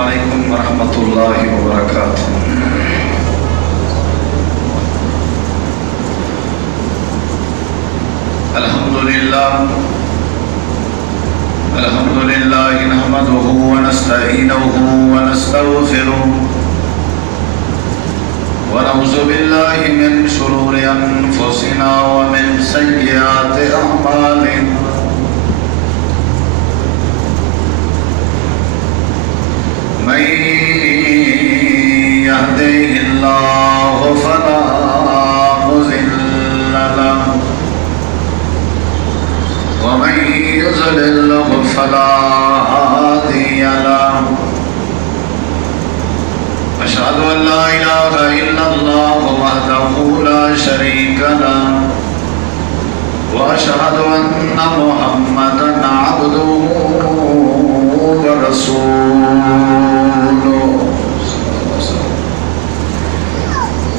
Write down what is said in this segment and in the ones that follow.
علیکم ورحمۃ اللہ وبرکاتہ۔ الحمد للہ نحمدہ ونستعینہ ونستغفرہ ونعوذ باللہ من شرور انفسنا ومن سیئات اعمالنا من يهده الله فلا مضل له ومن يضلل فلا هادي له أشهد أن لا إله إلا الله وحده لا شريك له وأشهد أن محمدا عبده ورسوله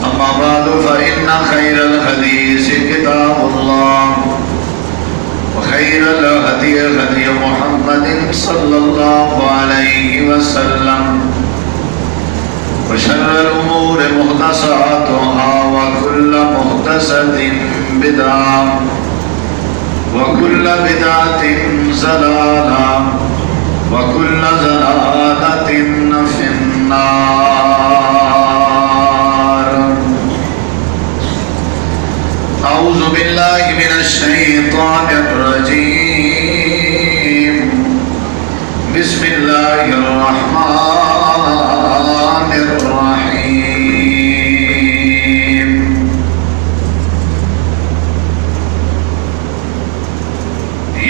أما بعد فإن خير الحديث كتاب الله وخير الهدي هدي محمد صلى الله عليه وسلم وشر الأمور محدثاتها وكل محدثة بدعة وكل بدعة ضلالة وكل ضلالة في النار۔ أعوذ بالله من الشيطان الرجيم، بسم الله الرحمن الرحيم۔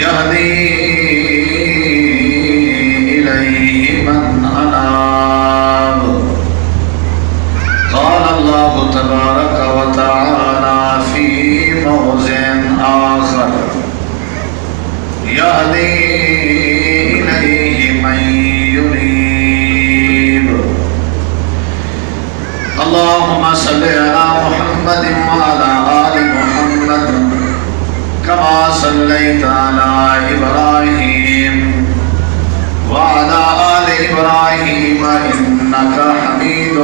يهدي إليه من أناب، قال الله تبارك وتعالى في موضع آخر، يهدي إليه من ينيب۔ اللهم صل على محمد وعلى آل محمد كما صليت على إبراهيم وعلى آل إبراهيم إنك حميد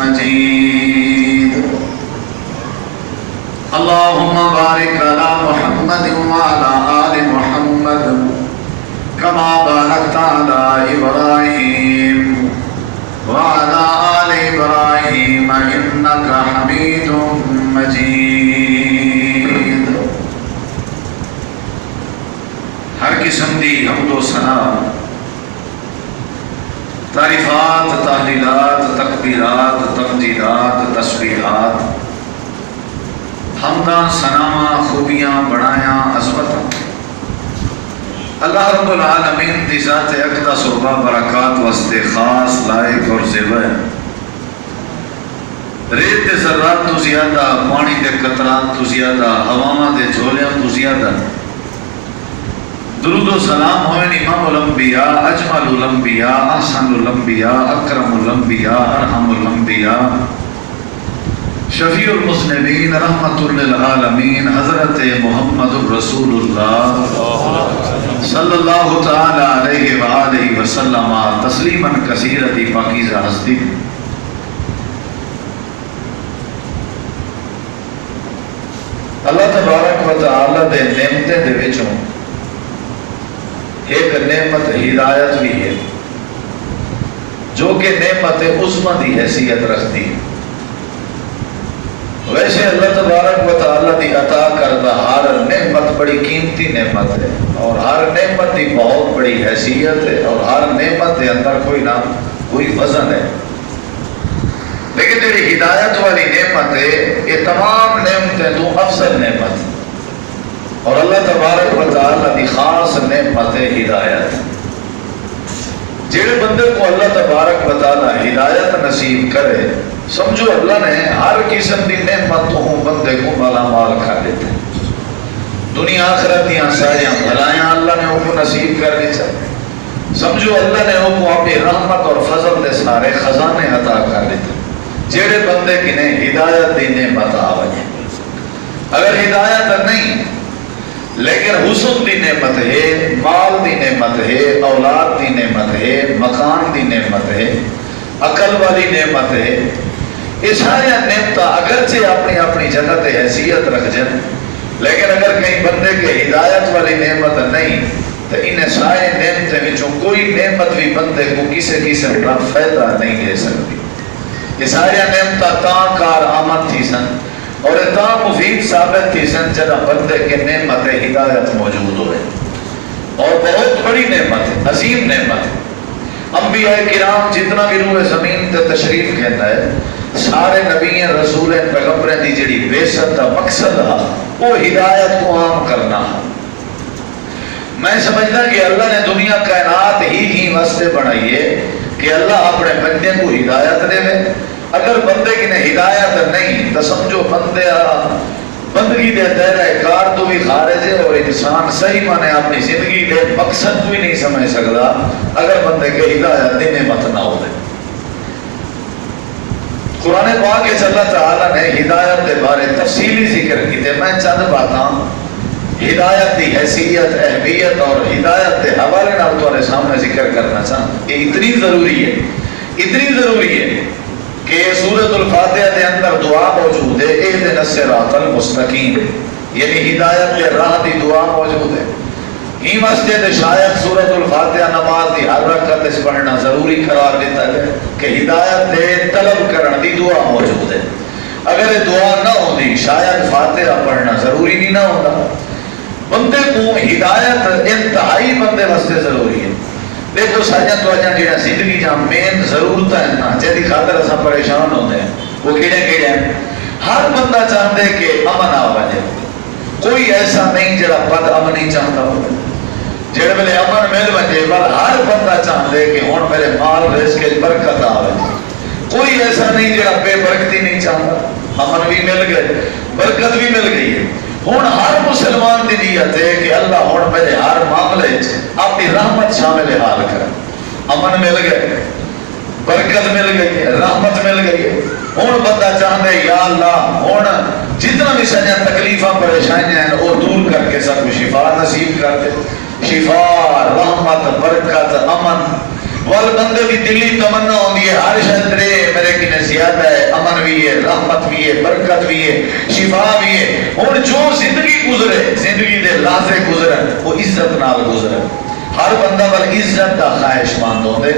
مجيد۔ اللهم بارك على محمد وعلى آل محمد كما باركت على إبراهيم وعلى آل إبراهيم إنك حميد مجيد۔ ہر قسم دی حمد و ثنا، تعریفات، تحلیلات، تکبیرات، تمجیدات، تسبیحات، حمداں، ثناواں، خوبیاں، بڑایاں، عظمتاں اللہ رب العالمین دی ذات اقدس و برکات واسطے خاص لائق اور زیبا ہے۔ ریت دے ذرات تو زیادہ، پانی دے قطرات تو زیادہ، ہواواں دے جھولیاں تو زیادہ درود و سلام ہوئے امام الانبیاء، اجمل الانبیاء، احسن الانبیاء، اکرم الانبیاء، ارحم الانبیاء، شفیع المذنبین، رحمت للعالمین، حضرت محمد الرسول اللہ صلی اللہ تعالی علیہ وآلہ وسلم تسلیما کثیرا دی پاکیزہ ہستی۔ اللہ تبارک و تعالی دے نعمتیں دے وچوں ایک نعمت ہدایت بھی ہے جو کہ نعمت عظمی دی حیثیت رکھتی ہے۔ ویسے اللہ تبارک و تعالی دی عطا کردہ ہر نعمت بڑی قیمتی نعمت ہے اور ہر نعمت دی بہت بڑی حیثیت ہے اور ہر نعمت دے اندر کوئی نہ کوئی وزن ہے، لیکن جڑی ہدایت والی نعمت ہے یہ تمام نعمتیں تو افضل نعمت ہے اور اللہ تبارک و تعالی دی خاص نعمت ہدایت۔ جڑے بندے کو اللہ تبارک و تعالی ہدایت نصیب کرے، سمجھو اللہ نے ہر قسم دی نعمت تو بندے کو مالا مال کر دیتے ہیں۔ دنیا آخرت دیاں ساریاں بھلائیاں اللہ نے وہ کو نصیب کر دی چاہتے، سمجھو اللہ نے وہ کو اپنی رحمت اور فضل دے سارے خزانے عطا کر دیتے۔ جڑے بندے کی نے ہدایت دی نعمت آوائیں، اگر ہدایت نہیں لیکن حسن دی نعمت ہے، مال دی نعمت ہے، اولاد دی نعمت ہے، مکان دی نعمت ہے، عقل والی نعمت ہے. یہ سارے نعمت اگرچہ اپنی اپنی جگہ تے حیثیت رکھ جائیں، لیکن اگر کہیں بندے کے ہدایت والی نعمت نہیں تو انہیں سارے نعمتیں وچوں کوئی نعمت بھی بندے کو کسی قسم کا فائدہ نہیں دے سکتی. یہ سارے نعمت تاں کار آمد تھی سن اور تاں مفید ثابت تھی سن جدہ بندے کے نعمت ہدایت موجود ہوئے. اور بہت بڑی نعمت ہے، عظیم نعمت ہے. انبیاء کرام جتنا بھی روح زمین تے تشریف کہتا ہے، سارے نبییں رسولیں پیغمبریں دی جڑی بعثت کا مقصد ہے وہ ہدایت کو عام کرنا ہے. میں سمجھتا کہ اللہ نے دنیا کائنات ہی واسطے بنائی ہے کہ اللہ اپنے بندے کو ہدایت دے. اگر بندے کی نے ہدایت نہیں تو سمجھو بندگی دے دائرہ کار تو بھی خارج ہے اور انسان صحیح مانے اپنی زندگی دے مقصد بھی نہیں سمجھ سکتا اگر بندے کے ہدایت دینے مت نہ ہو. قرآن پاک کے اللہ تعالیٰ نے ہدایت کے بارے تفصیلی ذکر کی تھے. میں چند باتاں ہدایت کی حیثیت، اہمیت اور ہدایت کے حوالے نال تمہارے سامنے ذکر کرنا چاہتا. یہ اتنی ضروری ہے کہ سورۃ الفاتحہ کے اندر دعا موجود ہے، اہدنا الصراط المستقیم، یعنی ہدایت کے راہ دی دعا موجود ہے. ہی مسجد شاید سورۃ الفاتحہ نماز دی ہر رکعت اس پڑھنا ضروری قرار دیتا ہے کہ ہدایت دے طلب کرن دی دعا موجود ہے. اگر یہ دعا نہ ہوتی شاید فاتحہ پڑھنا ضروری نہیں نہ ہوتا. بندے کو ہدایت انتہائی بندے واسطے ضروری ہے. دیکھو ساجا تو اجاں جڑا زندگی جہاں مین ضرورت ہے نا جہی خاطر اساں پریشان ہوتے ہیں وہ کیڑے ہیں. ہر بندہ چاہتے کہ امن آ وجے. کوئی ایسا نہیں جڑا بد امنی چاہتا ہو. جڑے ویلے امن مل وجے پر ہر بندہ چاہتے کہ ہن میرے مال رزق وچ برکت آوے. کوئی ایسا نہیں جڑا بے برکتی نہیں چاہتا. امن بھی مل گئے، برکت بھی مل گئی ہے. ہن ہر مسلمان دی نیت ہے کہ اللہ ہن میرے ہر معاملے اپنی رحمت شامل حال کر. امن مل گئے، برکت مل گئی، رحمت مل گئی. ہن بندہ چاہتا ہے یا اللہ ہن جتنا بھی سجا تکلیفاں پریشانیاں ہیں وہ دور کر کے سب کو شفا نصیب کر دے. شفا، رحمت، برکت، امن. وال بندے کی دلی تمنا ہوندی ہے ہر شہر میرے کی زیادہ ہے، امن بھی ہے، رحمت بھی ہے، برکت بھی ہے، شفا بھی ہے. اور جو زندگی گزرے، زندگی دے لحظے گزرن وہ عزت نال گزرن. ہر بندہ بل عزت دا خواہش مند ہوندے.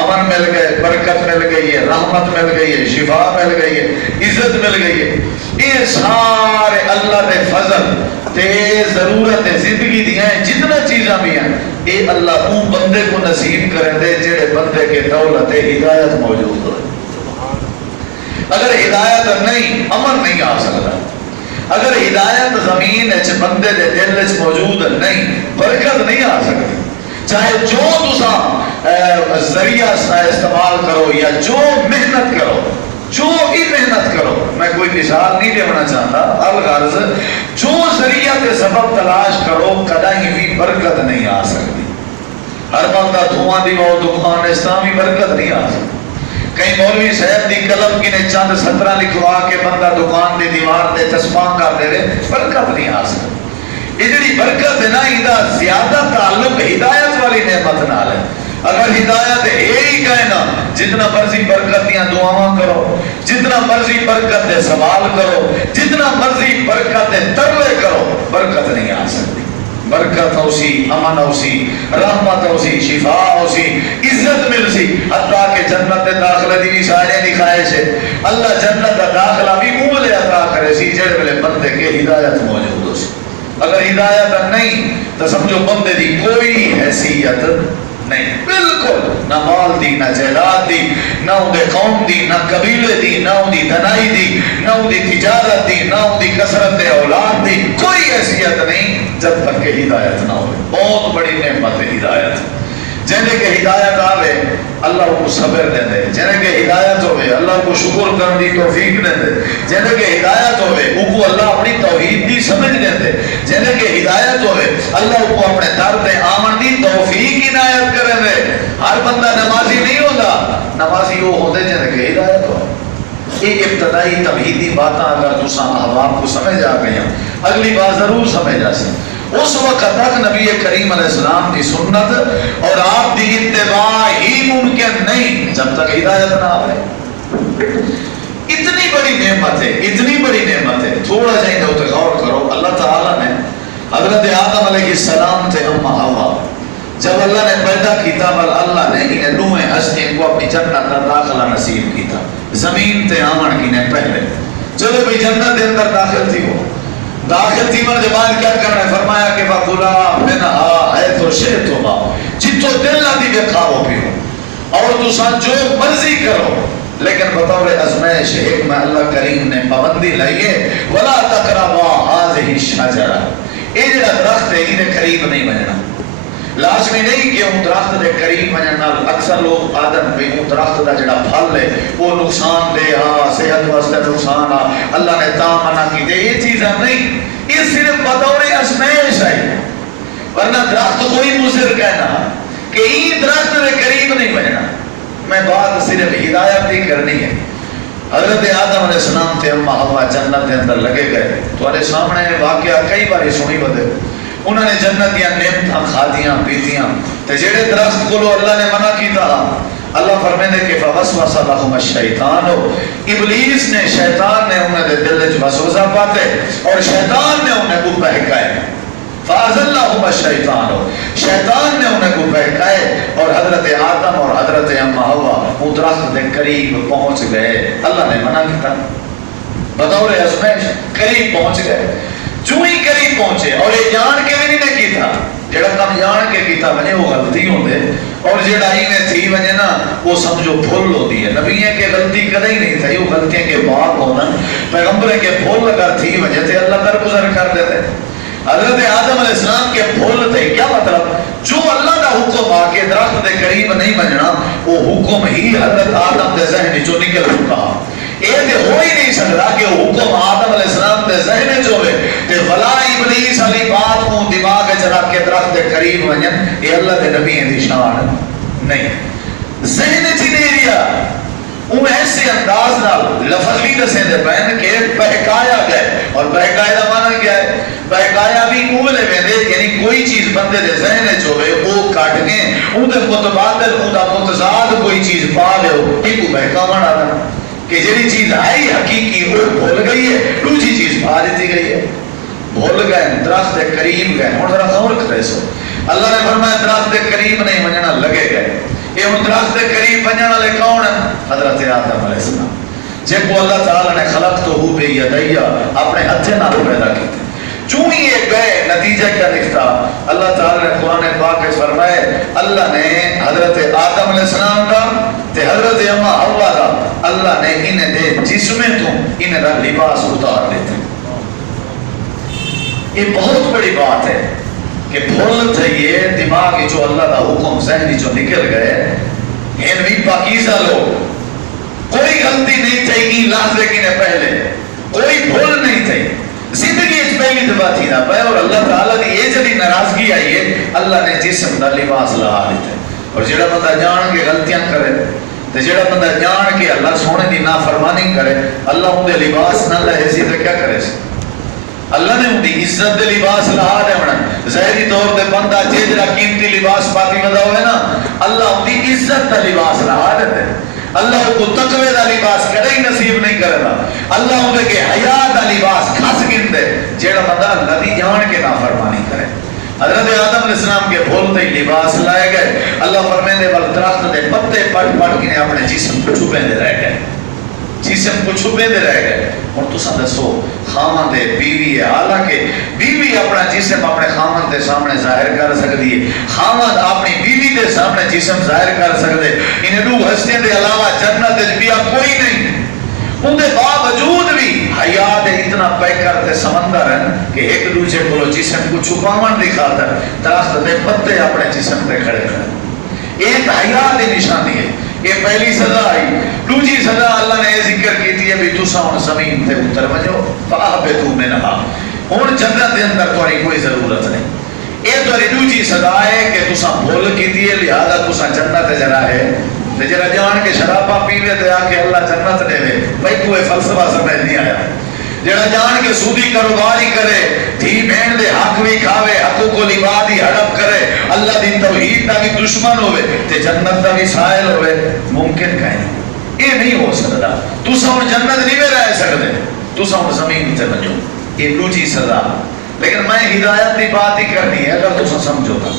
امن مل گئے، برکت مل گئی ہے، رحمت مل گئی ہے، شفا مل گئی ہے، عزت مل گئی ہے. یہ سارے اللہ دے فضل تے ضرورت زندگی دیاں جتنا چیزاں بھی ہیں یہ اللہ وہ بندے کو نصیب کریں دے جڑے بندے کے دولت ہدایت موجود ہو. اگر ہدایت نہیں امن نہیں آ سکتا. اگر ہدایت زمین بندے دے دل موجود نہیں برکت نہیں آ سکتی. چاہے جو تساں ذریعہ استعمال کرو یا جو محنت کرو، جو بھی محنت کرو، میں کوئی مثال نہیں دینا چاہتا، الغرض جو ذریعہ کے سبب تلاش کرو کدیں بھی برکت نہیں آ سکتی. ہر بندہ دھواں دی وہ دکان اسلامی برکت نہیں آ سکتی. کئی مولوی صاحب دی قلم کی نے چند سطرہ لکھوا کے بندہ دکان دی دیوار تے چسپاں کر دے برکت نہیں آ سکتی. یہ جڑی برکت ہے نا یہ زیادہ تعلق ہدایت والی نعمت نال ہے. اگر ہدایت یہی کہنا جتنا مرضی برکت دیاں دعاواں کرو، جتنا مرضی برکت دے سوال کرو، جتنا مرضی برکت دے ترلے کرو، برکت نہیں آ سکتی. برکت ہوسی، امن ہوسی، رحمت ہوسی، شفا ہوسی، عزت مل سی. حتیٰ کہ جنت دے داخلہ دی بھی سارے دی خواہش ہے. اللہ جنت دا داخلہ بھی اولے عطا کرے سی جڑے ویلے بندے کے ہدایت موجود ہو سی. اگر ہدایت نہیں تو سمجھو بندے دی کوئی حیثیت نہیں. بالکل نہ مال دی، نہ جائیداد دی، نہ اندے قوم دی، نہ قبیلے دی، نہ اندی دنائی دی، نہ اندی تجارت دی، نہ اندی کثرت اولاد دی. کوئی حیثیت نہیں جب تک کہ ہدایت نہ ہو. بہت بڑی نعمت ہے ہدایت. جنہیں کہ ہدایت آوے اللہ کو صبر دے دے. جنہیں کہ ہدایت ہوئے اللہ کو شکر کرنے دی توفیق دے دے. جنہیں کہ ہدایت ہوئے وہ کو اللہ اپنی توحید دی سمجھ دے دے. جنہیں کہ ہدایت ہوئے اللہ کو اپنے در دے آمن دی توفیق عنایت کرے دے. ہر بندہ نمازی نہیں ہوتا. نمازی وہ ہوتے جنہیں کہ ہدایت ہو. یہ ابتدائی تمہیدی باتاں اگر تساں احباب کو سمجھ آ گئی اگلی بات ضرور سمجھ آ سی. اس وقت تک نبی کریم علیہ السلام کی سنت اور آپ کی اتباع ہی ممکن نہیں جب تک ہدایت نہ آئے. اتنی بڑی نعمت ہے، اتنی بڑی نعمت ہے. تھوڑا جائیں گے تو غور کرو. اللہ تعالیٰ نے حضرت آدم علیہ السلام تھے اما ہوا، جب اللہ نے پیدا کیتا بل اللہ نے انہیں دوئیں ہستیں کو اپنی جنت کا داخلہ نصیب کیتا. زمین تے آمن کی نے پہلے چلو بھی جنت دے اندر داخل تھی ہو، داخل تھی من جبان کیا کرنا ہے؟ فرمایا کہ فَقُلَا مِنْهَا حَيْثُ شِئْتُمَا، جتو دل نہ دی بے کھاؤ پیو اور تو ساتھ جو مرضی کرو. لیکن بطور ازمائش ایک میں اللہ کریم نے پابندی لائیے وَلَا تَقْرَبَا هَذِهِ الشَّجَرَةَ، یہ جڑا درخت ہے انہیں قریب نہیں بننا. لازمی نہیں کہ وہ درخت دے قریب بننا. اکثر لوگ آدم بھی وہ درخت دا جڑا پھل ہے وہ نقصان دے صحت واسطے نقصان اللہ نے تا منع کی دے، یہ چیزیں نہیں. یہ صرف بطور ازمائش ہے، ورنہ درخت کوئی مضر کہنا کہ یہ درخت دے قریب نہیں بننا. میں بات صرف ہدایت ہی کرنی ہے. حضرت آدم علیہ السلام تے اما ہوا جنت کے اندر لگے گئے. تمہارے سامنے واقعہ کئی بار سنی بدے. انہوں نے جنت یا نعمتاں کھادیاں پیتیاں تے جڑے درخت کو اللہ نے منع کیتا اللہ فرمیندے کہ فوسوس لهم الشیطان، ابلیس نے شیطان نے انہیں دے دل وچ وسوسہ پاتے اور شیطان نے انہیں کو بہکائے. فَأَزَلَّهُمَ الشَّيْطَانُ، شیطان نے انہیں کو بہکائے اور حضرت آدم اور حضرت اما ہوا وہ درخت دے قریب پہنچ گئے. اللہ نے منع کیتا بطور ازمائش، قریب پہنچ گئے. جو ہی قریب پہنچے اور یہ جان کے بھی نہیں کیتا، جڑا کام جان کے کیتا بنے وہ غلطی ہوندے اور جڑا ہی نے تھی بنے نا وہ سمجھو بھول ہوتی ہے. نبییں کے غلطی کدے ہی نہیں تھا، یہ غلطیاں کے بعد ہونا پیغمبریں کے بھول اگر تھی وجہ تھے اللہ درگزر کر دیتے. حضرت آدم علیہ السلام کے بھول تھے. کیا مطلب؟ جو اللہ کا حکم آ کے درخت دے قریب نہیں بننا وہ حکم ہی حضرت آدم دے ذہن جو نکل چکا. یہ تے ہو ہی نہیں سکتا کہ حکم آدم علیہ السلام دے ذہن جو ہے تے ولا ابلیس علی بات کو دماغ وچ رکھ کے درخت دے قریب ونجن، یہ اللہ دے نبی دی شان نہیں. ذہن چ نہیں رہیا وہ ایسے انداز نال لفظ بھی دسیں دے پہن کے بہکایا گئے. اور بہکایا دا معنی کیا ہے؟ بہکایا بھی اولے ویندے یعنی کوئی چیز بندے دے ذہن وچ ہوے او کٹ کے اون دے متبادل اون دا متضاد کوئی چیز پا لیو، یہ کو بہکاونا آتا کہ جڑی چیز آئی حقیقی وہ بھول گئی ہے، دوسری چیز پا دیتی گئی ہے. بھول گئے، درخت دے قریب گئے. ہن ذرا غور کرے سو اللہ نے فرمایا درخت دے قریب نہیں بننا لگے گئے. یہ ہن درخت دے قریب بننے والے کون ہیں؟ حضرت آدم علیہ السلام جن کو اللہ تعالی نے خلقتہ بیدیہ اپنے ہتھے نال پیدا کیتے. چوں ہی یہ گئے نتیجہ کیا لکھتا؟ اللہ تعالی نے قرآن پاک میں فرمائے اللہ نے حضرت آدم علیہ السلام کا تے حضرت اما حوا کا اللہ نے انہیں دے جسمیں تو انہیں دا لباس اتار دیتے. یہ بہت بڑی بات ہے کہ بھول تھے یہ دماغ جو اللہ کا حکم ذہنی جو نکل گئے ان بھی پاکیزہ لوگ، کوئی غلطی نہیں تھی کی لحظے کی نے پہلے، کوئی بھول نہیں تھی زندگی اس پہلی دفعہ تھی نہ پہ اور اللہ تعالیٰ نے یہ جلی ناراضگی آئی ہے اللہ نے جسم دا لباس لہا لیتے. اور جڑا بندہ جان کے غلطیاں کرے تو جڑا بندہ جان کے اللہ سونے دی نافرمانی کرے اللہ ان دے لباس نہ لہے سی تو کیا کرے سی؟ اللہ نے ان دی عزت دے لباس لہا دے ہونا. ظاہری طور دے بندہ جیدرا قیمتی لباس پاتی ودا ہوئے نا اللہ ان دی عزت دا لباس لہا دیتے. اللہ کو تقوی دا لباس کدے ہی نصیب نہیں کرے گا. اللہ ان کے حیا دا لباس کھس گن دے جیڑا بندہ اللہ دی جان کے نافرمانی کرے. حضرت آدم علیہ السلام کے بھولتے ہی لباس لائے گئے. اللہ فرمیندے بل درخت دے پتے پٹ پٹ کے اپنے جسم کو چھپے دے رہ گئے، جسم کو چھپے دے رہ گئے. اور تو سا دسو خامن دے بیوی ہے، حالانکہ بیوی اپنا جسم اپنے خامن دے سامنے ظاہر کر سکتی ہے، خامن اپنی بیوی دے سامنے جسم ظاہر کر سکتے. انہیں دو ہستیاں دے علاوہ جنت جبیا کوئی نہیں. ان دے باوجود بھی حیات اتنا پیکر تے سمندر ہے کہ ایک دوسرے کو جسم کو چھپاون دی خاطر درخت دے پتے اپنے جسم تے کھڑے کرے. ایک حیات دی نشانی ہے. یہ پہلی سزا آئی. دوسری سزا اللہ نے یہ ذکر کی ہے بھی تسا ہن زمین تے اتر وجو فاہبطوا منھا، ہن جنت دے اندر تہاڈی کوئی ضرورت نہیں. یہ تہاڈی دوسری سزا ہے کہ تسا بھول کیتی ہے لہذا تسا جنت تے جرا ہے تے جرا جان کے شراباں پیوے تے آ کے اللہ جنت دے بھائی کوئی فلسفہ سمجھ نہیں آیا. جڑا جان کے سودی کاروبار ہی کرے، دھی بہن دے حق بھی کھاوے، حقوق العباد ہی ہڑپ کرے، اللہ دی توحید دا بھی دشمن ہوئے تے جنت دا بھی سائل ہوئے، ممکن کہیں یہ نہیں ہو سکتا۔ تساں ہن جنت نہیں رہ سکتے، تساں ہن زمین تے بنو، یہ دوسری سزا۔ لیکن میں ہدایت کی بات ہی کرنی ہے اگر تساں سمجھو گا۔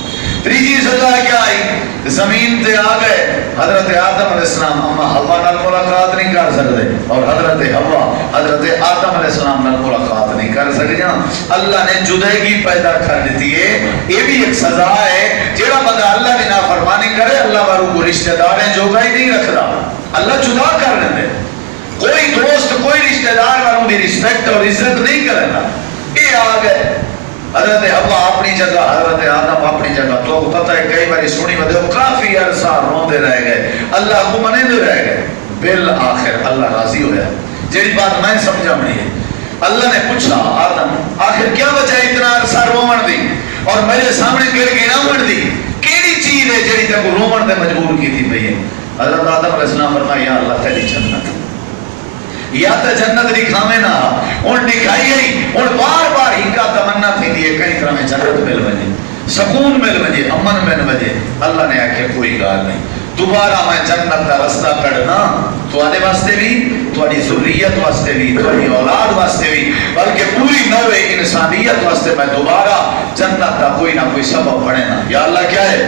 تیسری سزا کیا آئی؟ زمین تے آ گئے، حضرت آدم علیہ السلام اما حوا نال ملاقات نہیں کر سکتے، اور حضرت حوا حضرت آدم علیہ السلام نال ملاقات نہیں کر سکتے۔ اللہ نے جدائی پیدا کر دیتی ہے، یہ بھی ایک سزا ہے۔ جیڑا بندہ اللہ کی نافرمانی کرے، اللہ والوں کو رشتہ دار جو ہی نہیں رکھتا، اللہ جدا کر دے۔ کوئی دوست کوئی رشتہ دار والوں کی رسپیکٹ اور عزت نہیں کرے گا۔ یہ آ گئے حضرت حوا اپنی جگہ، حضرت آدم اپنی جگہ۔ تو پتہ ہے کئی باری سنی ودے کافی عرصہ روندے رہ گئے، اللہ کو منے دے رہ گئے۔ بالآخر اللہ راضی ہویا۔ جیڑی بات میں سمجھا نہیں ہے، اللہ نے پوچھا آدم آخر کیا وجہ اتنا عرصہ رومن دی اور میرے سامنے گر کے نہ مڑ دی؟ کیڑی چیز ہے جیڑی تے کو رومن تے مجبور کی تھی پئی ہے؟ حضرت آدم علیہ السلام فرمایا یا اللہ تیری جنت، یا تو جنت دکھاویں نہ، ان دکھائی گئی، ان بار بار ہی کا تمنا تھی دیئے کئی طرح میں جنت مل وجے، سکون مل وجے، امن مل وجے۔ اللہ نے آکھے کوئی گال نہیں، دوبارہ میں جنت کا رستہ کڑنا تو آنے واسطے بھی، تو آنی ذریت واسطے بھی، تو آنی اولاد واسطے بھی، بلکہ پوری نوے انسانیت واسطے میں دوبارہ جنت کا کوئی نہ کوئی سبب پڑھے نا۔ یا اللہ کیا ہے؟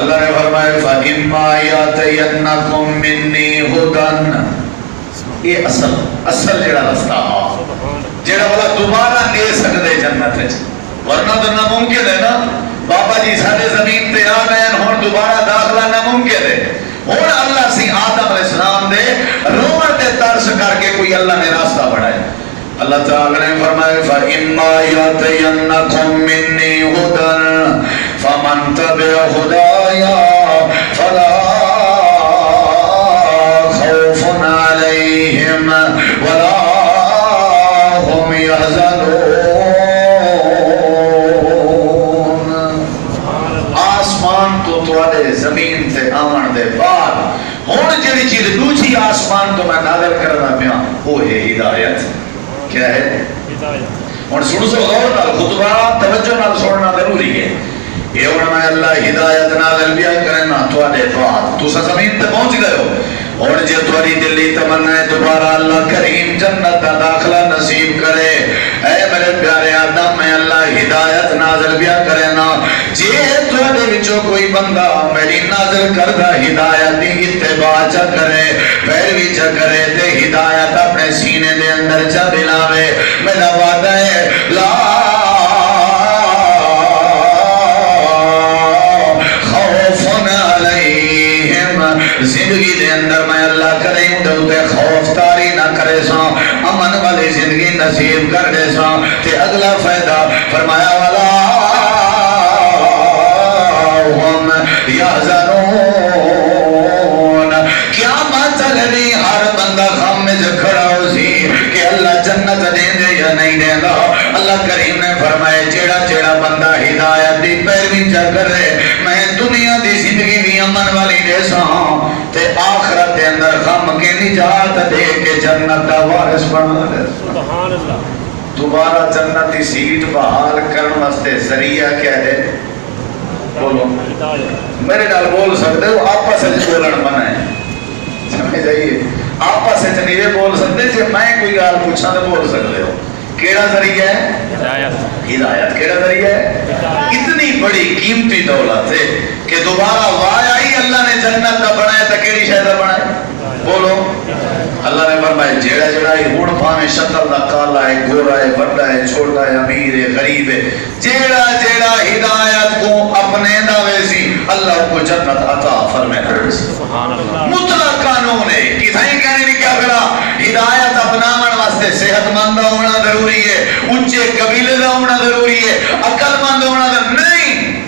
اللہ نے فرمائے فَإِمَّا يَأْتِيَنَّكُم مِّنِّي هُدًى، یہ اصل جڑا رستہ جڑا والا دوبارہ لے سکتے جنت ہے، ورنہ تو ناممکن ہے نا۔ بابا جی سارے زمین تے آ گئے ہوں دوبارہ داخلہ ناممکن ہے۔ ہوں اللہ سی آدم علیہ السلام دے رومن تے ترس کر کے کوئی اللہ نے راستہ بڑھائے۔ اللہ تعالی نے فرمایا فَإِمَّا يَأْتِيَنَّكُم مِّنِّي هُدًى فَمَن تَبِعَ هُدَايَ فَلَا آسمان تو میں نازل کرنا پیا وہ ہے ہدایت۔ کیا ہے؟ اور سن سو غور نال خطبہ توجہ نال سننا ضروری ہے۔ یہ ہوں میں اللہ ہدایت نازل بیا کرنا تواڈے بعد تسا زمین تے پہنچ گئے ہو، اور جے تواڈی دلی تمنا ہے دوبارہ اللہ کریم جنت دا داخلہ نصیب کرے، اے میرے پیارے آدم میں اللہ ہدایت نازل بیا کرنا۔ جے تواڈے وچوں کوئی بندہ میری نازل کردہ ہدایت دی اتباع چا کرے، پیروی چا کرے تے ہدایت اپنے سینے دے اندر چا دلاوے، میرا وعدہ ہے لا زندگی دے اندر میں اللہ کرے ہوں دے خوف تاری نہ کرے سا، امن والی زندگی نصیب کر دے سا۔ تے اگلا فائدہ فرمایا والا ہم یحزنون، قیامت لڑی ہر بندہ غم میں کھڑا ہو سی کہ اللہ جنت دے دے یا نہیں دے گا۔ اللہ کریم نے فرمایا جیڑا جیڑا بندہ ہدایت دی پیروی چا کرے میں دنیا دی زندگی بھی امن والی دے سا، تے آخرت دے اندر غم کے نجات دے کے جنت دا وارث بنا دے۔ سبحان اللہ۔ دوبارہ جنت دی سیٹ بحال کرن واسطے ذریعہ کیا ہے؟ بولو میرے نال بول سکتے ہو، آپس وچ بولن منع ہے، سمجھ آئیے؟ آپس وچ نہیں بول سکتے، جے میں کوئی گل پوچھاں تے بول سکتے ہو۔ کیڑا ذریعہ ہے؟ ہدایت۔ کیڑا ذریعہ ہے؟ اتنی بڑی قیمتی دولت ہے کہ دوبارہ وایا ہی اللہ نے جنت کا بنایا تو کیڑی شے دا بنایا؟ بولو۔ اللہ نے فرمایا جیڑا جیڑا ہی ہن بھاویں شکل دا کالا ہے، گورا ہے، بڑا ہے، چھوٹا ہے، امیر ہے، غریب ہے، جیڑا جیڑا ہدایت کو اپنے داوے سی اللہ کو جنت عطا فرمائے۔ سبحان اللہ۔ مطلق قانون ہے، کسیں کہنے نہیں کیا کرا ہدایت اپناون واسطے صحت مند ہونا ضروری ہے، اونچے قبیلے دا ہونا ضروری ہے، عقل مند ہونا نہیں۔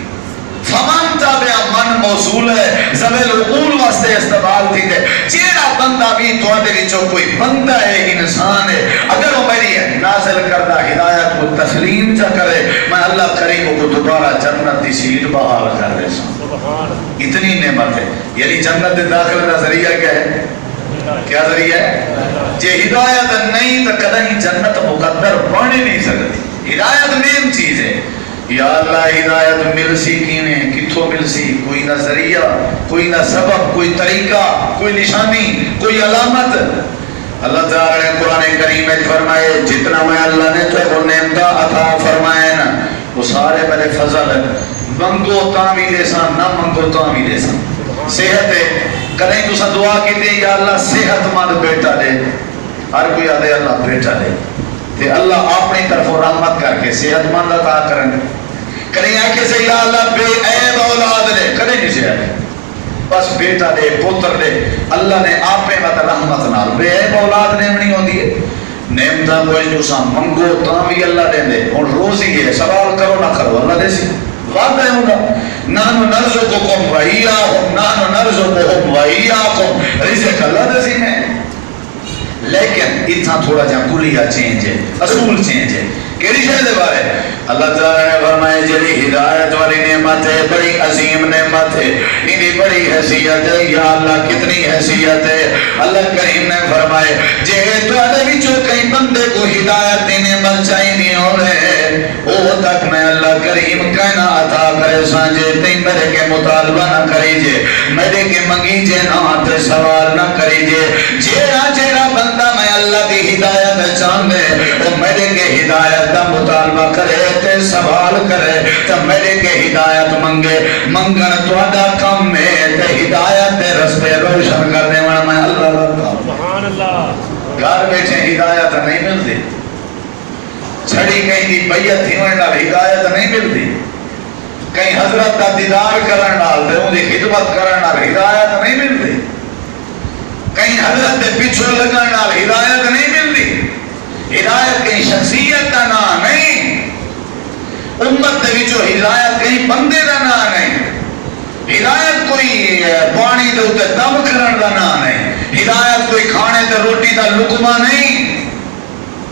فمن تابع من موصول ہے، زبیل عقول واسطے استعمال تھی دے۔ جیڑا بندہ بھی تواڈے وچوں کوئی بندہ ہے، انسان ہے، اگر وہ میری نازل کردہ ہدایت کو تسلیم چا کرے میں اللہ کریم کو دوبارہ جنت دی سیٹ بحال کر دے سا۔ اتنی نعمت ہے، یعنی جنت دے داخل کا ذریعہ کیا ہے؟ کیا ذریعہ ہے؟ جے ہدایت نہیں تو کدیں جنت مقدر بن نہیں سکتی. ہدایت مین چیز ہے. یا اللہ ہدایت مل سی کیویں کتھوں مل سی؟ کوئی نہ ذریعہ، کوئی نہ سبب، کوئی طریقہ، کوئی نشانی، کوئی علامت. اللہ تعالی نے قرآن کریم میں فرمائے جتنا میں اللہ نے تو وہ نعمتاں عطا فرمائے نا وہ سارے میرے فضل ہے. منگو تاں بھی دے سان، نہ منگو تاں بھی دے سان. صحت ہے، کدیں تساں دعا کیتے یا اللہ صحت مند بیٹا دے، ہر کوئی آدھے اللہ بیٹا دے تے اللہ اپنی طرف رحمت کر کے صحت مند عطا کریں. کدیں آ کے سے یا اللہ بے عیب اولاد دے، کدیں نہیں سے آئے بس بیٹا دے پوتر دے. اللہ نے آپے مت رحمت نال بے عیب اولاد نے نہیں ہوندی ہے. نعمتاں کوئی جو سا منگو تاں بھی اللہ دے دے. ہن روزی ہے، سوال کرو نہ کرو اللہ دے سی. وعدہ ہے ہوگا نحن نرزقکم وإیاکم نحن نرزقہم وإیاکم. رزق اللہ دے سی میں. لیکن اتنا تھوڑا جہاں کلیہ چینج ہے، اصول چینج ہے. کیڑی شے دے بارے اللہ تعالی نے فرمائے جڑی ہدایت والی نعمت ہے بڑی عظیم نعمت ہے، انہی بڑی حیثیت ہے. یا اللہ کتنی حیثیت ہے. اللہ کریم نے فرمائے جے تواڈے وچوں کئی بندے کو ہدایت دی نعمت چاہیے ہوے او تک میں اللہ کریم کہنا عطا کرے سانجے تے میرے کے مطالبہ نہ کری جے، میرے کے منگی جے نہ تے سوال نہ کری جے. جیڑا بندہ میں اللہ دی ہدایت چاہندے او میرے کے ہدایت دا مطالبہ کرے تے سوال کرے تے میرے کے ہدایت منگے. منگن تواڈا کم ہے تے ہدایت دے رستے روشن کرنے والا میں اللہ دا. سبحان اللہ. گھر بیٹھے ہدایت نہیں ملتی، چھڑی کہیں دی بیعت تھی ہوئے نال ہدایت نہیں ملتی، کہیں حضرت دا دیدار کرن نال تے اون دی خدمت کرن نال ہدایت نہیں ملتی، کہیں حضرت دے پیچھے لگن نال ہدایت نہیں ملتی. ہدایت کہیں شخصیت کا نام نہیں، امت دے وچوں ہدایت کہیں بندے دا نام نہیں، ہدایت کوئی پانی دے اوتے دم کرن دا نام نہیں، ہدایت کوئی کھانے تے روٹی دا لقمہ نہیں.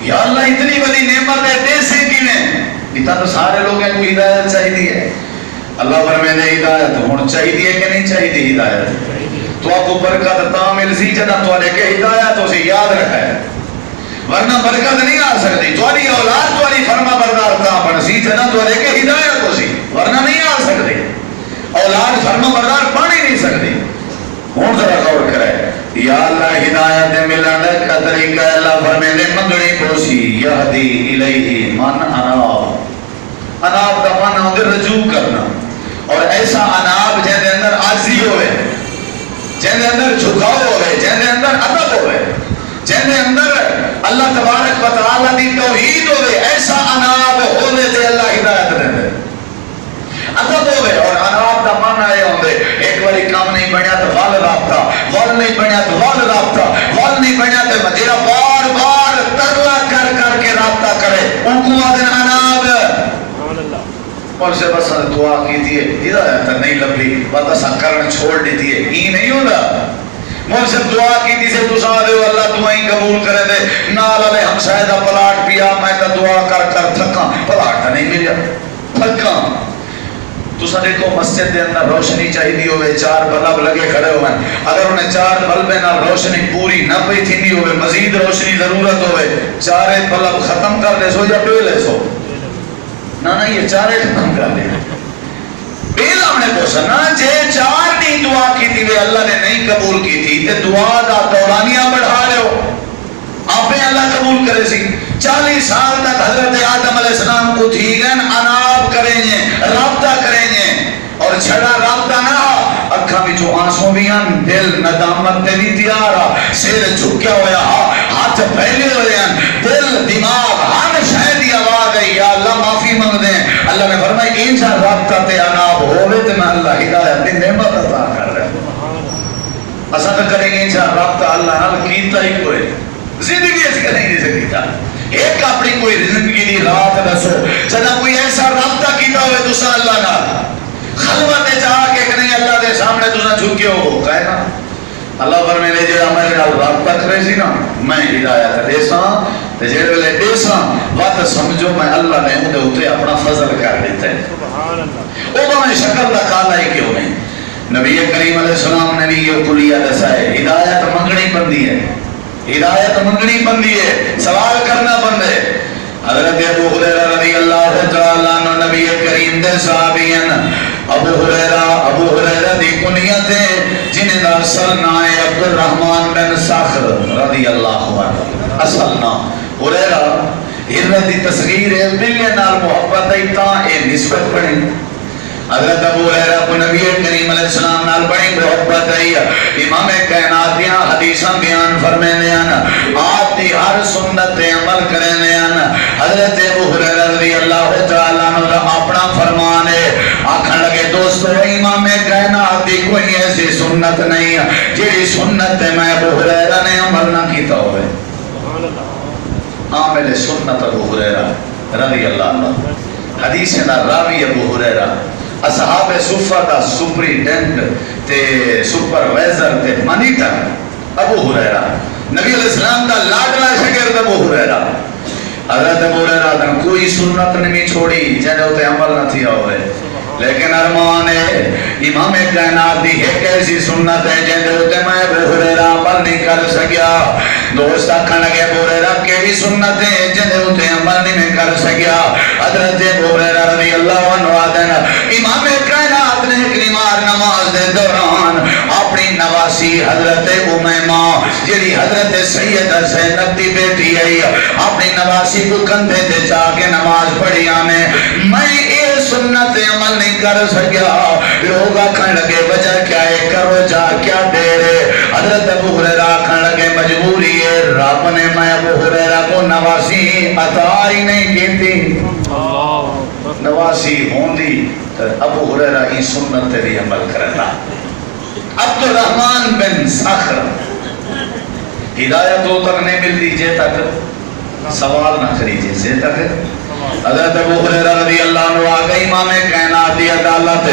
یا اللہ اتنی بڑی نعمت ہے دے سے کیویں؟ اتنا تو سارے لوگوں کو ہدایت چاہیے ہے. اللہ فرمائے ہدایت ہن چاہیے کہ نہیں چاہیے ہدایت؟ تو آپ کو برکت تا مل سی جنا تواڈے کے ہدایت اسے یاد رکھا ہے، ورنہ برکت نہیں آ سکتی. تواڈی اولاد تواڈی فرما بردار تا بن سی جنا تواڈے کے ہدایت ہو سی، ورنہ نہیں آ سکتی. اولاد فرما بردار بن ہی نہیں سکتی. ہن ذرا غور کرے یا اللہ ہدایت ملن کا طریقہ اللہ فرمائے منگنی پوسی یہدی الیہ من اناب. اناب دا من ہوندے رجوع کرنا، اور ایسا اناب جے دے اندر عاجزی ہوئے، جن دے اندر جھکاؤ ہوئے، جن دے اندر ادب ہوئے، جن دے اندر اللہ تبارک و تعالی دی توحید ہوئے. ایسا اناب ہوئے تے اللہ ہدایت دے دے. ادب ہوئے اور اناب دا من آئے ہوندے ایک باری کام نہیں بنیا تو وال رابطہ، وال نہیں بنیا تو وال رابطہ، وال نہیں بنیا تو جڑا بار بار ترلا کر کر کے رابطہ کرے ان کو آدھن اناب. اور سے بس دعا کی دیئے ہدایت نہیں لبھی بس کرن چھوڑ دیتی ہے، ہی نہیں ہوتا. مجھ سے دعا کی دی سے تو ساتھ ہو اللہ دعائیں قبول کرے دے. نال علیہ ہم شاہدہ پلاٹ پیا میں تا دعا کر کر تھکاں، پلاٹ نہیں ملیا تھکاں. تو سا دیکھو مسجد دے اندر روشنی چاہیے ہوئے، 4 بلب لگے کھڑے ہوئے، اگر انہیں 4 بلبیں نہ روشنی پوری نہ پئی تھی نہیں ہوئے، مزید روشنی ضرورت ہوئے، 4 بلب ختم کر دے سو یا پہ لے سو نہ یہ 4 ختم کر دے. بیل ہم نے پوچھنا جے 4 نہیں دعا کی تھی وہ اللہ نے نہیں قبول کی تھی تے دعا دا دورانیاں بڑھا رہے ہو آپ اللہ قبول کرے سی. 40 سال تک حضرت آدم علیہ السلام کو تھی گئن اناب کریں گے، رابطہ کریں گے، اور چھڑا رابطہ نہ اکھا بھی جو آنسوں بھی ہیں، دل ندامت دے بھی تیارا، سیر جھکیا ہویا ہاتھ پھیلے ہوئے ہیں، دل دماغ ہر شاید آواز ہے یا اللہ معافی مانگ دیں. اللہ نے فرمایا انسا رابطہ تے اناب ہوئے تے میں اللہ ہدایت دی نعمت عطا کر رہا ہوں. اساں تو کریں گے انسا رابطہ اللہ نال کیتا ہی کوئی زندگی اس کریں گے سے کیتا. ایک اپنی کوئی زندگی دی رات دسو جدا کوئی ایسا رابطہ کیتا ہوئے تسا اللہ نال خلوت جا کے کہ اللہ دے سامنے تسا جھکے ہو کہنا اللہ فرمائے جڑا میرے نال رابطہ کرے سی نا میں ہدایت دیساں تے جڑے ویلے دیساں وقت سمجھو میں اللہ نے اون دے اوتے اپنا فضل کر دیتا ہے. سبحان اللہ. او میں شکل دا کالا ہی کیوں نہیں. نبی کریم علیہ السلام نے بھی یہ کلیہ دسائے ہدایت منگنی بندی ہے. ہدایت منگنی بندی ہے، سوال کرنا بند ہے۔ حضرت ابو ہریرہ رضی اللہ تعالیٰ عنہ نبی کریم دے صحابی ہیں۔ ابو ہریرہ دی کنیت ہے جنہیں دا اصل نام ہے عبد الرحمن بن صخر رضی اللہ عنہ، اصل نام ہریرہ۔ ہرہ دی تصغیر ہے، ملے نال محبت ہے تاں اے نسبت بڑی۔ حضرت ابو ہریرہ کو نبی کریم علیہ السلام نال بڑی محبت ہے۔ امام کائنات دیاں حدیثاں بیان فرمیندے ہیں، آپ دی ہر سنت تے عمل کریندے ہیں۔ حضرت ابو ہریرہ رضی اللہ تعالیٰ عنہ دا اپنا فرمان ہے، آکھن لگے دوستو امام کائنات دی کوئی ایسی سنت نہیں جیڑی سنت تے میں ابو ہریرہ نے عمل نہ کیتا ہوئے۔ عامل سنت ابو ہریرہ رضی اللہ عنہ، حدیث دا راوی ابو ہریرہ، اصحاب صفہ دا سپریڈنٹ تے سپروائزر تے مانیٹر ابو ہریرہ، نبی علیہ السلام دا لاڈلا شاگرد ابو ہریرہ۔ حضرت ابو ہریرہ دا کوئی سنت نہیں چھوڑی جنہیں تے عمل نہ تھیا ہوئے، لیکن ارمان ہے امام کائنات دی ایک ایسی سنت ہے جنہیں تے میں ابو ہریرہ عمل نہیں کر سکیا۔ دوست آکھن لگے ابو ہریرہ کیڑی سنت ہے جنہیں تے عمل نہیں کر سکیا۔ حضرت ابو ہریرہ رضی اللہ عنہ آدن امام کائنات نے ایک نماز دے دوران اپنی نواسی حضرت امیمہ جیڑی حضرت سیدہ زینب دی بیٹی ہے اپنی نواسی کو کندھے تے جا کے نماز پڑھی آنے، میں یہ سنت عمل نہیں کر سکیا۔ لوگ آکھن لگے وجہ کیا ہے، کرو جا کیا دیر ہے۔ حضرت ابو ہریرہ آکھن لگے مجبوری ہے، رب نے میں ابو ہریرہ کو نواسی عطا ہی نہیں کیتی۔ نواسی ہوندی ابو ہریرہ کی سنت تیری عمل کرنا۔ عبد الرحمن بن صخر ہدایت ہو تک نہیں ملتی جے تک سوال نہ کریجے جے تک۔ حضرت ابو ہریرہ رضی اللہ عنہ آگئی امام کائنات دی عدالت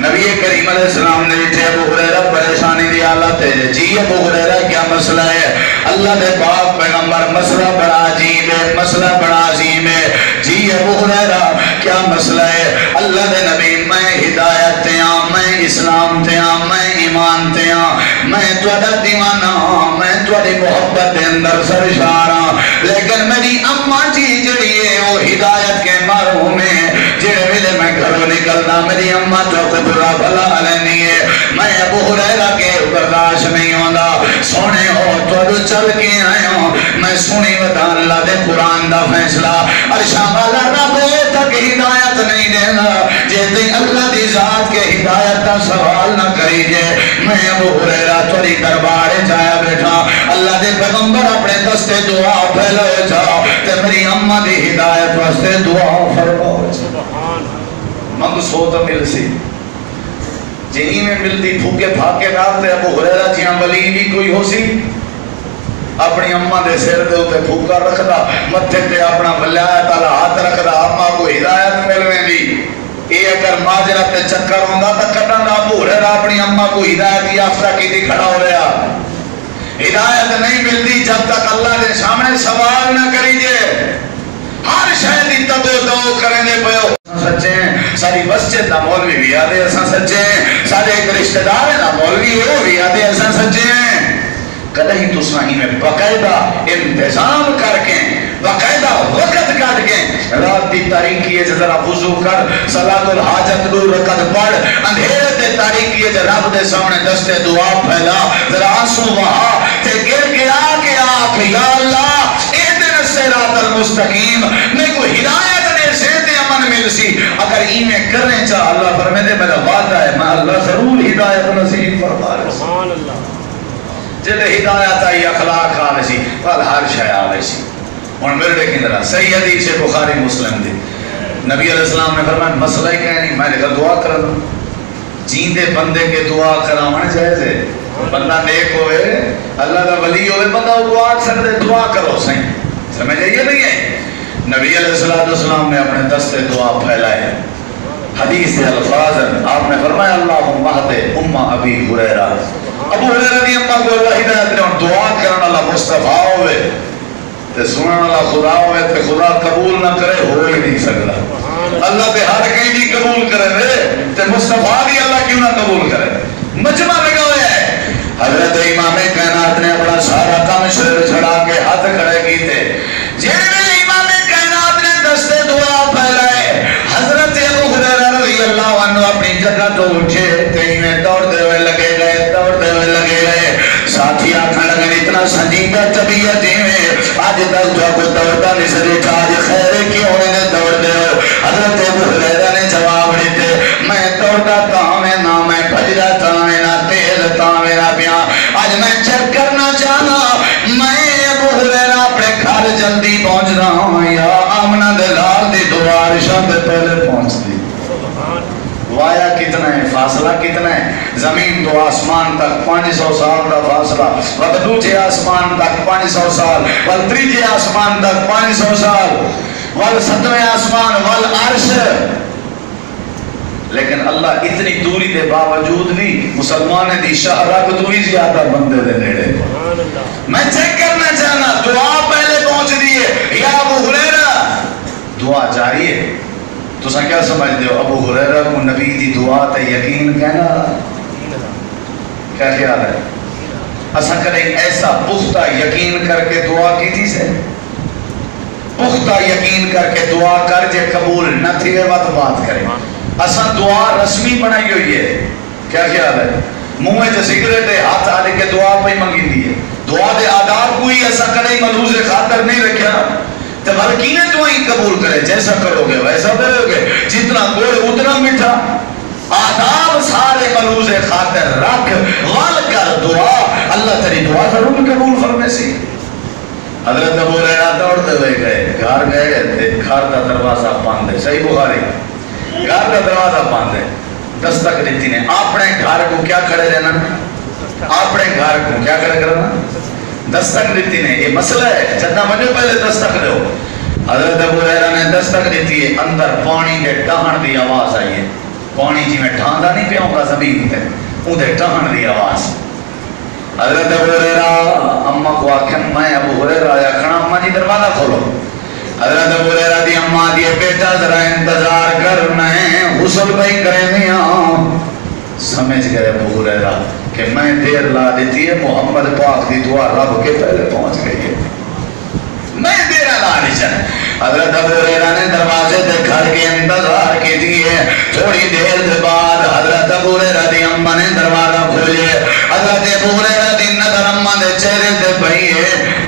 نبی کریم علیہ السلام نے جے ابو ہریرہ پریشانی دی حالت ہے، جی ابو ہریرہ کیا مسئلہ ہے؟ اللہ دے پاک پیغمبر مسئلہ بڑا عجیب ہے، مسئلہ بڑا عظیم ہے۔ جی ابو ہریرہ کیا مسئلہ ہے؟ اللہ دے نبی میں ہدایت تے ہاں، میں اسلام تے ہاں، میں ایمان تے ہاں، میں تواڈا دیوانہ ہاں، میں تواڈی محبت دے اندر سرشار ہاں، لیکن میری اماں جی جڑی ہے وہ ہدایت کے محروم ہے۔ جڑے ویلے میں گھروں نکلنا میری اماں تو برا بھلا علنی ہے، میں ابو ہریرہ کے برداشت نہیں ہوندا۔ سونے ہو تو چل کے آئے ہوں، میں سنی ودا اللہ دے قرآن دا فیصلہ، عرشاں والا رب تک ہدایت نہیں دینا جے تے اللہ دی ذات کے ہدایت دا سوال نہ کری جے۔ میں ابو ہریرہ تھوڑی دربار جایا بیٹھا، اللہ دے پیغمبر اپنے دستے دعا پھیلائے جا تے میری اماں دی ہدایت واسطے دعا فرماؤ۔ منگ سو تو مل سی جہی میں ملتی پھوکے پھاکے نال تے ابو ہریرہ جیاں ولی بھی کوئی ہو سی اپنی اماں دے سر دے اوتے پھوکا رکھدا، متھے تے اپنا ولایت والا ہاتھ رکھدا، اماں کو ہدایت مل ویندی۔ اے اگر ماجرا تے چکر ہوندا تے کڈن دا ابو ہریرہ اپنی اماں کو ہدایت یافتہ کیتی کھڑا ہو رہا۔ ہدایت نہیں ملتی جب تک اللہ دے سامنے سوال نہ کریجے، ہر شے دی تدو دو کریں دے پیو۔ سچے ہیں ساری مسجد دا مولوی بھی آدھے اساں سچے ہیں، سارے ایک رشتہ دار دا مولوی وہ بھی آدھے اساں سچے ہیں۔ کدی تساں ہی میں باقاعدہ انتظام کر کے باقاعدہ وقت کاٹ کے رات دی تاریکی ہے ذرا وضو کر صلاۃ الحاجت 2 رکعت پڑھ، اندھیرے تے تاریکی ہے رب دے سامنے دستے دعا پھیلا، ذرا آنسو وہا تے گر گرا کے آکھ یا اللہ اہدنا الصراط المستقیم، میں کو ہدایت دے سے تے امن مل سی۔ اگر ایویں کرنے چاہ اللہ فرمائے دے میرا وعدہ ہے میں اللہ ضرور ہدایت نصیب فرما رہا۔ سبحان اللہ۔ جلے ہدایت آئی اخلاق آوے سی پل ہر شے آوے سی۔ اور میرے دیکھیں ذرا صحیح حدیث ہے بخاری مسلم دی، نبی علیہ السلام نے فرمایا مسئلہ ہی کہیں نہیں، میں نے کہا دعا کرنا، جیندے بندے کے دعا کراونا جائز ہے، بندہ نیک ہوئے اللہ کا ولی ہوئے بندہ دعا سکتے دعا کرو صحیح، سمجھ یہ نہیں ہے۔ نبی علیہ السلام نے اپنے دستے دعا پھیلائے، حدیث الفاظ آپ نے فرمایا اللہم اہد امہ ابی ہریرہ، ابو ہریرہ دی امہ کو اللہ ہدایت دے اور دعا کرنا اللہ مصطفیٰ ہوئے تے سننا اللہ خدا ہوئے تے خدا قبول نہ کرے ہو ہی نہیں سکتا۔ اللہ تے ہر کہیں بھی قبول کرے دے تے مصطفیٰ بھی اللہ کیوں نہ قبول کرے، مجمع لگا ہوئے ہے۔ حضرت امام کائنات نے اپنا سارا کام شروع ساتھی آکھن لگے اتنا سنجیدہ طبیعت میں آج تک جو کو دوڑتا نہیں سکے آج خیر کیوں انہیں دوڑ دے ہو؟ حضرت ابو ہریرہ نے جواب دیتے میں دوڑتا تاں نہ میں بھجدا تاں نہ تیز تاں میرا بیاں آج میں چیک کرنا چاہنا میں ابو ہریرہ اپنے گھر جلدی پہنچ رہا ہوں یا آمنہ دلال دی دوار شاہ پہلے پہنچ دی وایا کتنا ہے فاصلہ کتنا ہے زمین تو آسمان تک 500 سال کا فاصلہ ود دوجے آسمان تک 500 سال ود تریجے آسمان تک 500 سال ود ستویں آسمان ود عرش لیکن اللہ اتنی دوری دے باوجود بھی مسلمان دی شہرہ کو تو ہی زیادہ بندے دے نیڑے میں چیک کرنا چاہنا دعا پہلے پہنچ دیئے یا ابو ہریرہ دعا جاری ہے تو سن کیا سمجھ دے ہو ابو ہریرہ کو نبی دی دعا تے یقین کہنا کیا خیال ہے اسا کریں ایسا پختہ یقین کر کے دعا کی تھی سے پختہ یقین کر کے دعا کر جے قبول نہ تھی وے مت بات کریں اسا دعا رسمی بنائی ہوئی ہے کیا خیال ہے منہ میں جو سگریٹ ہے ہاتھ آلے کے دعا پہ منگی دی ہے دعا دے آداب کوئی ایسا کریں ملحوظ خاطر نہیں رکھا تو بلکینے تو ہی قبول کرے جیسا کرو گے ویسا کرو گے جتنا گوڑ اتنا میٹھا آداب سارے ملحوظ خاطر رکھ وال کر دعا اللہ تیری دعا ضرور قبول فرمے سی حضرت ابو ہریرہ دوڑتے ہوئے گئے گھر گئے گھر کا دروازہ بند ہے صحیح بخاری گھر کا دروازہ بند ہے دستک دیتی نے اپنے گھر کو کیا کھڑے رہنا اپنے گھر کو کیا کھڑے کرنا دستک دیتی نے یہ مسئلہ ہے جتنا مجھے پہلے دستک دے ہو حضرت ابو ہریرہ نے دستک دیتی ہے اندر پانی دے ٹہن دی آواز آئی ہے پانی جی میں ٹھاندا نہیں پیا ہوگا زمین تے اون دے ٹہن دی آواز حضرت ابو ہریرہ اماں کو آکھن میں ابو ہریرہ آیا کھڑا اماں جی دروازہ کھولو حضرت ابو ہریرہ دی اماں دی بیٹا ذرا انتظار کر میں غسل بھائی کرے میاں سمجھ گئے ابو ہریرہ کہ میں دیر لا دیتی ہے محمد پاک دی دعا رب کے پہلے پہنچ گئی ہے میں دیر لا دیتی ہے حضرت ابو ہریرہ نے دروازے دے گھر کے انتظار کی دیئے تھوڑی دیر دے بعد حضرت ابو ہریرہ دی اماں نے دروازہ کھولے حضرت ابو ہریرہ دی نظر اماں دے چہرے دے بھئیے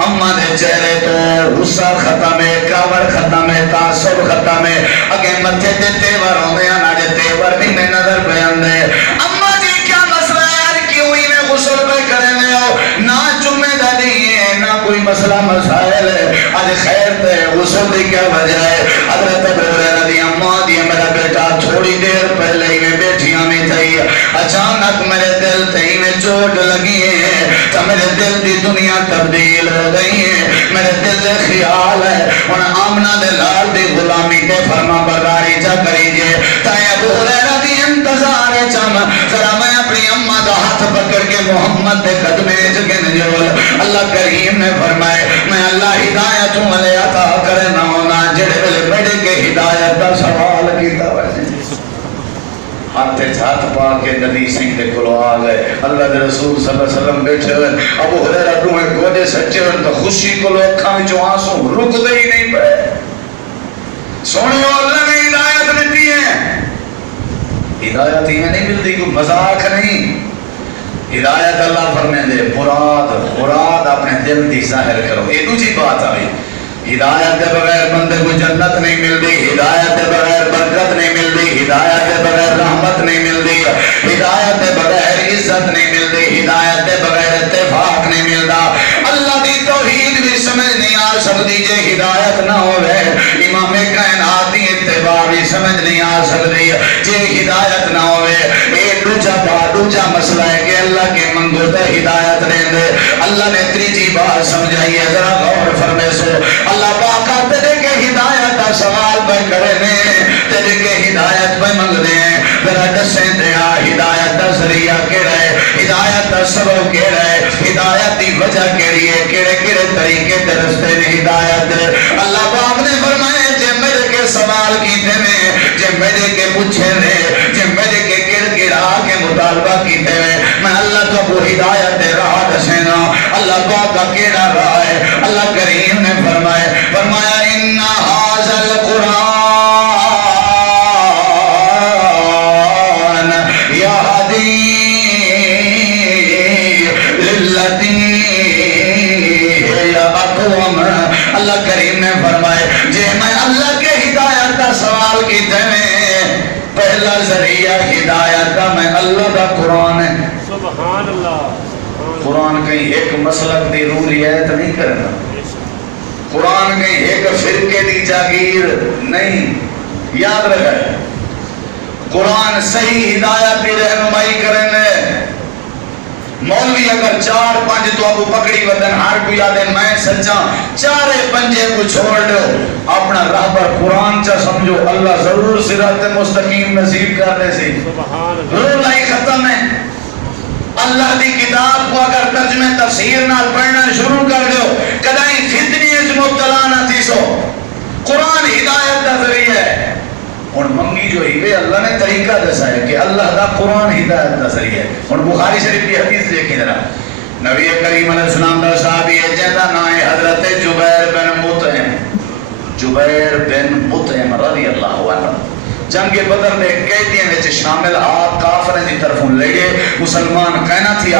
اماں دے چہرے تو غصہ ختم ہے کاور ختم ہے تعصب ختم ہے اگے متھے دے تیور ہوندے ہیں نہ دے تیور بھی میں نظر بیان دے اماں جی کیا مسئلہ ہے یار کیوں ہی میں غسل پہ کرے میں ہو نہ جمعہ دا نہیں ہے نہ کوئی مسئلہ مسائل ہے آج خیر تے غسل دی کیا وجہ ہے حضرت ابو ہریرہ دی اماں دی میرا بیٹا تھوڑی دیر پہلے ہی میں بیٹھیاں میں تھی اچانک میرے دل تے ہی میں چوٹ لگی ہے تو میرے دل دی دنیا تبدیل ہو گئی ہے میرے دل دے خیال ہے ان آمنہ دے لال دی غلامی تے فرما برداری جا کریجے تائیں ابو ہریرہ دی انتظار چم ذرا میں اپنی اماں دا ہاتھ پکڑ کے محمد دے قدمے جگن جول اللہ کریم نے فرمائے میں اللہ ہدایت والے عطا کرے نہ ہونا جڑے ویلے بڑے کے ہدایت دا سوال کیتا وجہ ہاتھے ہاتھ پا کے نبی سنگھ دے کلو آ گئے اللہ دے رسول صلی اللہ علیہ وسلم بیٹھے ہوئے ابو ہریرہ روحے گوڑے سچے ہوئے تو خوشی کلو اکھاں میں جو آنسوں رک دے ہی نہیں پڑے سونے اللہ نے ہدایت دیتی ہے ہدایت ہی میں نہیں ملتی کوئی مذاق نہیں ہدایت اللہ فرمائے دے مراد اپنے دل دی ظاہر کرو یہ دوسری بات آئی ہدایت دے بغیر بندے کو جنت نہیں ملتی ہدایت دے بغیر برکت نہیں ملتی ہدایت دے بغیر رحمت نہیں ملتی ہدایت دے بغیر عزت نہیں ملتی ہدایت دے بغیر اتفاق نہیں ملتا اللہ دی توحید بھی سمجھ نہیں آ سکتی جے ہدایت نہ ہوئے امام کائنات دی اتباع بھی سمجھ نہیں آ سکتی جے ہدایت نہ ہوئے ایک دوجہ مسئلہ ہے کہ اللہ کے منگو تے ہدایت دیں دے اللہ نے تریجی بات سمجھائی ہے ذرا غور فرمے سو اللہ پاکا تیرے کے ہدایت کا سوال پہ کرے نے تیرے کے ہدایت پہ منگ دے ذرا دسیں دیا ہدایت کا ذریعہ کیڑا ہے ہدایت کا سبب کیڑا ہے ہدایت دی وجہ کیڑی ہے کیڑے طریقے تے رستے نے ہدایت اللہ پاک نے فرمایا جے میرے کے سوال کیتے نے جے میرے کے پوچھے نے جے میرے کے گڑا کے مطالبہ کیتے ہیں میں اللہ تو وہ ہدایت دے راہ دسینا اللہ پاک کا کیڑا راہ ہے اللہ کریم نے فرمایا ان ھذا القرآن یہدی للتی دیں پہلا ذریعہ ہدایت کا میں اللہ دا قرآن ہے. سبحان اللہ. قرآن کہیں ایک مسلک دی روح رعایت نہیں کرنا. قرآن کہیں ایک فرقے دی جاگیر نہیں. یاد رکھے قرآن صحیح ہدایت کی رہنمائی کرنے. مولوی اگر 4-5 تو ابو پکڑی ودن ہر کوئی آدھے میں سچا 4-5 کو چھوڑ دو اپنا رہبر قرآن چا سمجھو اللہ ضرور صراط مستقیم نصیب کر دے سی. رول آئی ختم ہے. اللہ دی کتاب کو اگر ترجمہ تفسیر نال پڑھنا شروع کر دو کدائیں فتنی اچ مبتلا نہ تھی سو. قرآن ہدایت دا ذریعہ ہے. اور منگی جو ہی اللہ نے طریقہ دسا ہے کہ اللہ دا قرآن ہدایت دا ذریعہ ہے. اور بخاری شریف کی حدیث دیکھیں ذرا نبی کریم علیہ السلام دا صحابی ہے جہاں نام ہے حضرت جبیر بن مطعم. جبیر بن مطعم رضی اللہ عنہ جنگ بدر میں قیدیاں وچ شامل کافریں دی طرفوں لے گئے. مسلمان کہنا تھی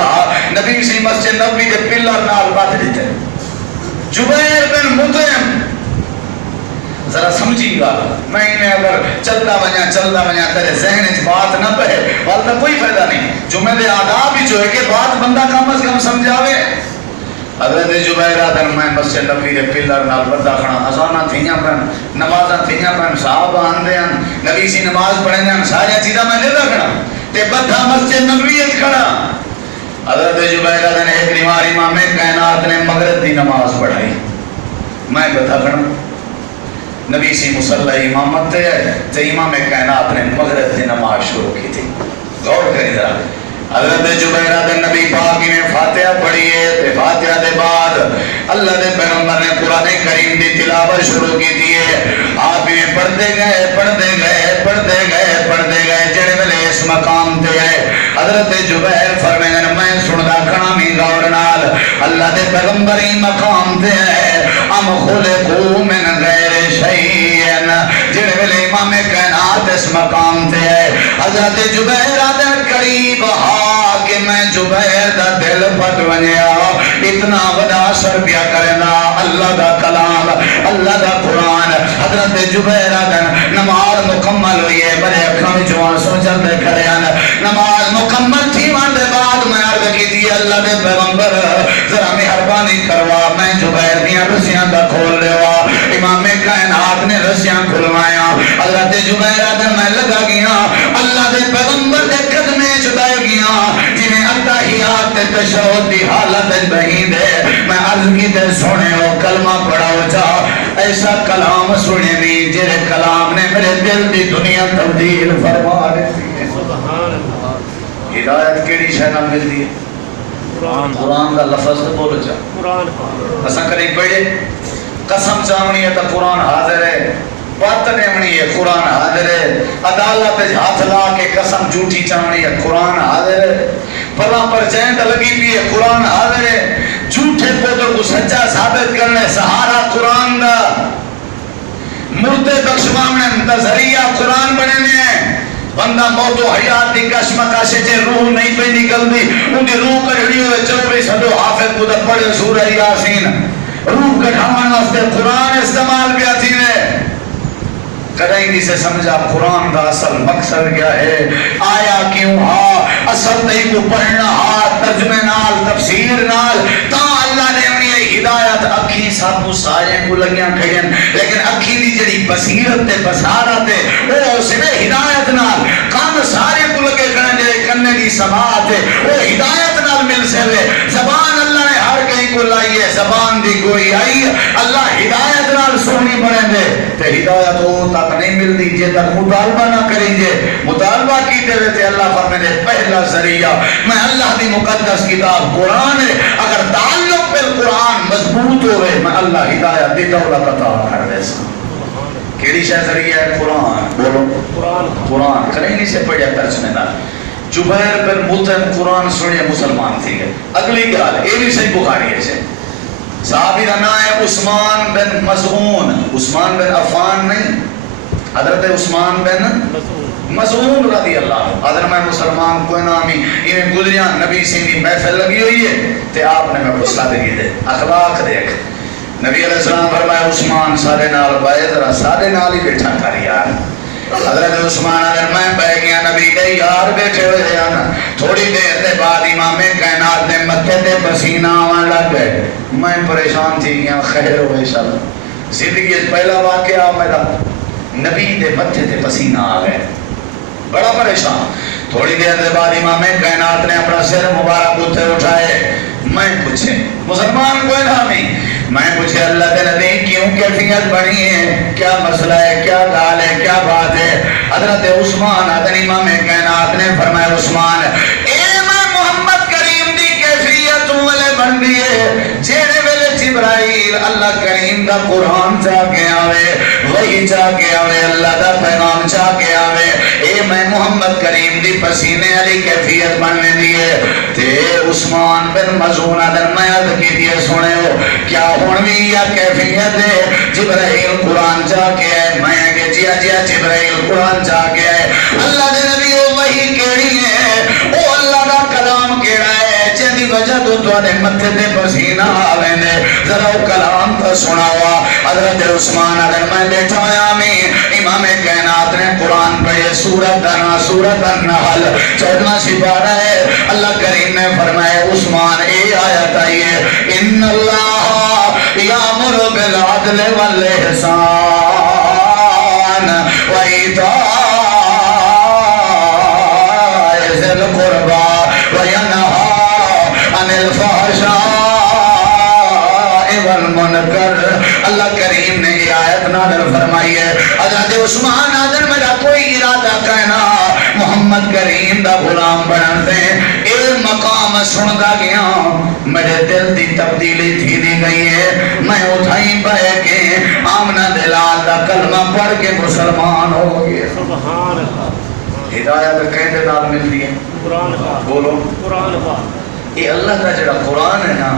نبی سی مسجد نبوی دے پلر نال بات دیتے. جبیر بن مطعم ذرا سمجھی گا میں انہیں اگر چلتا بنیا تیرے ذہن اچ بات نہ پہے والدہ کوئی فائدہ نہیں. جمعہ دے آداب ہی جو ہے کہ بات بندہ کم از کم سمجھاوے. حضرت جبیر آدھر میں مسجد نبی دے پلر نال بندہ کھڑا ازانہ تھیاں پہن نمازاں تھیاں پہن صحابہ آندے ہیں نبی سی نماز پڑھیں ہیں سارے چیزاں میں لے کھڑا تے بدھا مسجد نبی اچ کھڑا. حضرت جبیر آدھر نے ایک نمار امام کائنات نے مغرب دی نماز پڑھائی میں بدھا کھڑا. نبی سی مصلی امامت ہے تو امام کائنات نے مغرب دی نماز شروع کی تھی. غور کریں ذرا حضرت جبیر دے نبی پاک نے فاتحہ پڑھی ہے تے فاتحہ دے بعد اللہ دے پیغمبر نے قرآن کریم دی تلاوت شروع کی تھی ہے. آپ نے پڑھتے گئے جڑے ویلے اس مقام تے ہے حضرت جبیر فرمائیں میں سندا کھڑا می غور نال اللہ دے پیغمبر ہی مقام تے ہے ام خلقو من غیر شیئن. جڑے ویلے امام کائنات اس مقام تے ہے حضرت جبیر دے قریب کہ میں جبیر دا دل پھٹ ونیا اتنا بڑا اثر پیا کرنا اللہ دا کلام اللہ دا قرآن. حضرت جبیر دا نماز مکمل ہوئی ہے بڑے اکھاں وچوں آنسو چلدے کھڑے ہیں. نماز مکمل تھی ون دے بعد میں عرض کی تھی اللہ دے پیغمبر ذرا مہربانی کروا میں جبیر دیاں رسیاں دا کھول لیوا. امام کائنات نے رسیاں کھلوایا. حضرت جبیر دا میں لگا گیا اللہ دے پیغمبر دے قدمے چدائے گیا جنہیں اتحیات تشہد دی حالت بہین ہے. میں عرض کی تے سونے ہو کلمہ پڑھاؤ جا ایسا کلام سنے بھی جرے کلام نے میرے دل دی دنیا تبدیل فرما دیتی ہے. ہدایت کیڑی شے نال ملدی ہے؟ قرآن دا لفظ بولو جا. اساں کریں پڑھے قسم چاونی ہے تو قرآن حاضر ہے. بات نیمنی ہے قرآن حاضر ہے. عدالت ہاتھ لا کے قسم جھوٹی چاونی ہے قرآن حاضر ہے. پلا پر جیند لگی بھی ہے قرآن حاضر ہے. جھوٹے پودر کو سچا ثابت کرنے سہارا قرآن دا. مردے بخشوانے دا ذریعہ قرآن بننے ہیں. بندہ موت و حیات دی کشمکش چے روح نہیں پہ نکل دی ان دی روح کڑی ہوئے چلو بھی سدو حافظ کو دا پڑھے سورہ یاسین روح کٹھامان واسطے قرآن استعمال کیا تھی نے. کدائی نہیں سے سمجھا قرآن دا اصل مقصد کیا ہے آیا کیوں اصل تے کو پڑھنا ترجمے نال تفسیر نال تا اللہ نے انہی ہدایت اکھی سب کو سارے کو لگیاں کھڑیاں لیکن اکھی دی جڑی بصیرت تے بصارت ہے وہ سنے ہدایت نال کان سارے کو لگے کھڑے جڑے کنے دی سماعت ہے وہ ہدایت نال مل سے زبان اللہ نے ہر کہیں کو لائی ہے زبان دی کوئی آئی اللہ ہدایت نال سونی بنے دے تے ہدایت ہو تک نہیں ملتی جے تک مطالبہ نہ کریں جے مطالبہ کیتے ہوئے اللہ فرمائے پہلا ذریعہ میں اللہ دی مقدس کتاب قرآن ہے اگر تعلق بالقرآن مضبوط ہوئے میں اللہ ہدایت دی دولت عطا کر دے سا. کیڑی شے ذریعہ ہے قرآن بولو قرآن کریں نہیں سے پڑھیا ترجمے نہ. جبیر بن مطعم قرآن سنے مسلمان تھی گئے. اگلی گال اے بھی صحیح بخاری ہے صحابی کا نام ہے عثمان بن مظعون. عثمان بن عفان نہیں حضرت عثمان بن مظعون رضی اللہ عنہ. حضرت میں مسلمان کوئی نامی انہیں گزریاں نبی سینی محفل لگی ہوئی ہے تے آپ نے میں کو سادگی دے اخلاق دیکھ. نبی علیہ السلام فرمایا عثمان سارے نال بائے ذرا سارے نال ہی بیٹھا کر یار حضرت عثمان اگر میں بہ گیا نبی دے یار بیٹھے ہوئے ہیں تھوڑی دیر دے بعد امام کائنات دے متھے تے پسینہ آن لگ گئے میں پریشان تھی گیا خیر ہو انشاءاللہ زندگی پہلا واقعہ میرا نبی دے متھے تے پسینہ آ گئے بڑا پریشان تھوڑی دیر دے بعد امام کائنات نے اپنا سر مبارک اتھے اٹھائے میں پوچھے مسلمان کوئی نہ نہیں میں پوچھے اللہ کے نبی کیوں کیفیت بنی ہے کیا مسئلہ ہے کیا حال ہے کیا بات ہے حضرت عثمان حضرت امام کائنات نے فرمایا عثمان اے میں محمد کریم دی کیفیت والے بن دی ہے جیڑے ویلے جبرائیل اللہ کریم دا قرآن چاہ کے آوے وہی چاہ کے آوے اللہ دا پیغام چاہ کے آوے اے میں محمد کریم دی پسینے علی کیفیت بننے دیئے تے عثمان بن مزون آدھر میں عد کی دیئے سنے ہو کیا ہونوی یا کیفیت ہے جبرائیل قرآن چاہ کے آئے میں کہ جیا جبرائیل قرآن چاہ کے آئے اللہ دے نبی وہی کیڑی ہے او اللہ دا کلام کیڑا ہے جیدی وجہ تو نے متھے دے پسینہ آویں دے ذرا وہ کلام تا سنا ہوا حضرت عثمان اگر میں بیٹھا ہویا آمین امام کائنات نے قرآن پڑھے سورت النحل 14واں سپارہ ہے اللہ کریم نے فرمایا عثمان اے آیت آئیے ان اللہ یامر بالعدل والاحسان وایتاء ذی القربى وینہا عن الفحشاء والمنکر اللہ کریم نے یہ آیت نازل فرمائی ہے حضرت عثمان حضرت میرا کوئی ارادہ کہنا محمد کریم دا غلام بنن دے اے مقام سندا گیا میرے دل دی تبدیلی تھی دی گئی ہے میں اٹھائی بہ کے آمنہ دلال دا کلمہ پڑھ کے مسلمان ہو گیا سبحان اللہ ہدایت کہنے نال ملتی ہے قرآن پاک بولو قرآن پاک یہ اللہ کا جڑا قرآن ہے نا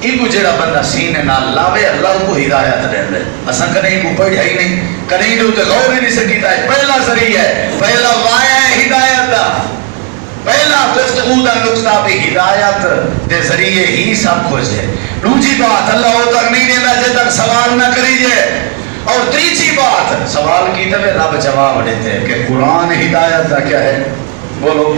ایک جڑا بندہ سینے نال لاوے اللہ کو ہدایت دے دے اساں کہیں کو پڑھیا ہی نہیں کہیں دے تے غور ہی نہیں سکیتا ہے پہلا ذریعہ ہے پہلا وایا ہے ہدایت دا پہلا گفتگو دا نقطہ بھی ہدایت دے ذریعے ہی سب کچھ ہے دوسری بات اللہ وہ تک نہیں دیتا جب تک سوال نہ کریجئے اور تیسری بات سوال کی تب رب جواب دیتے ہیں کہ قرآن ہدایت دا کیا ہے بولو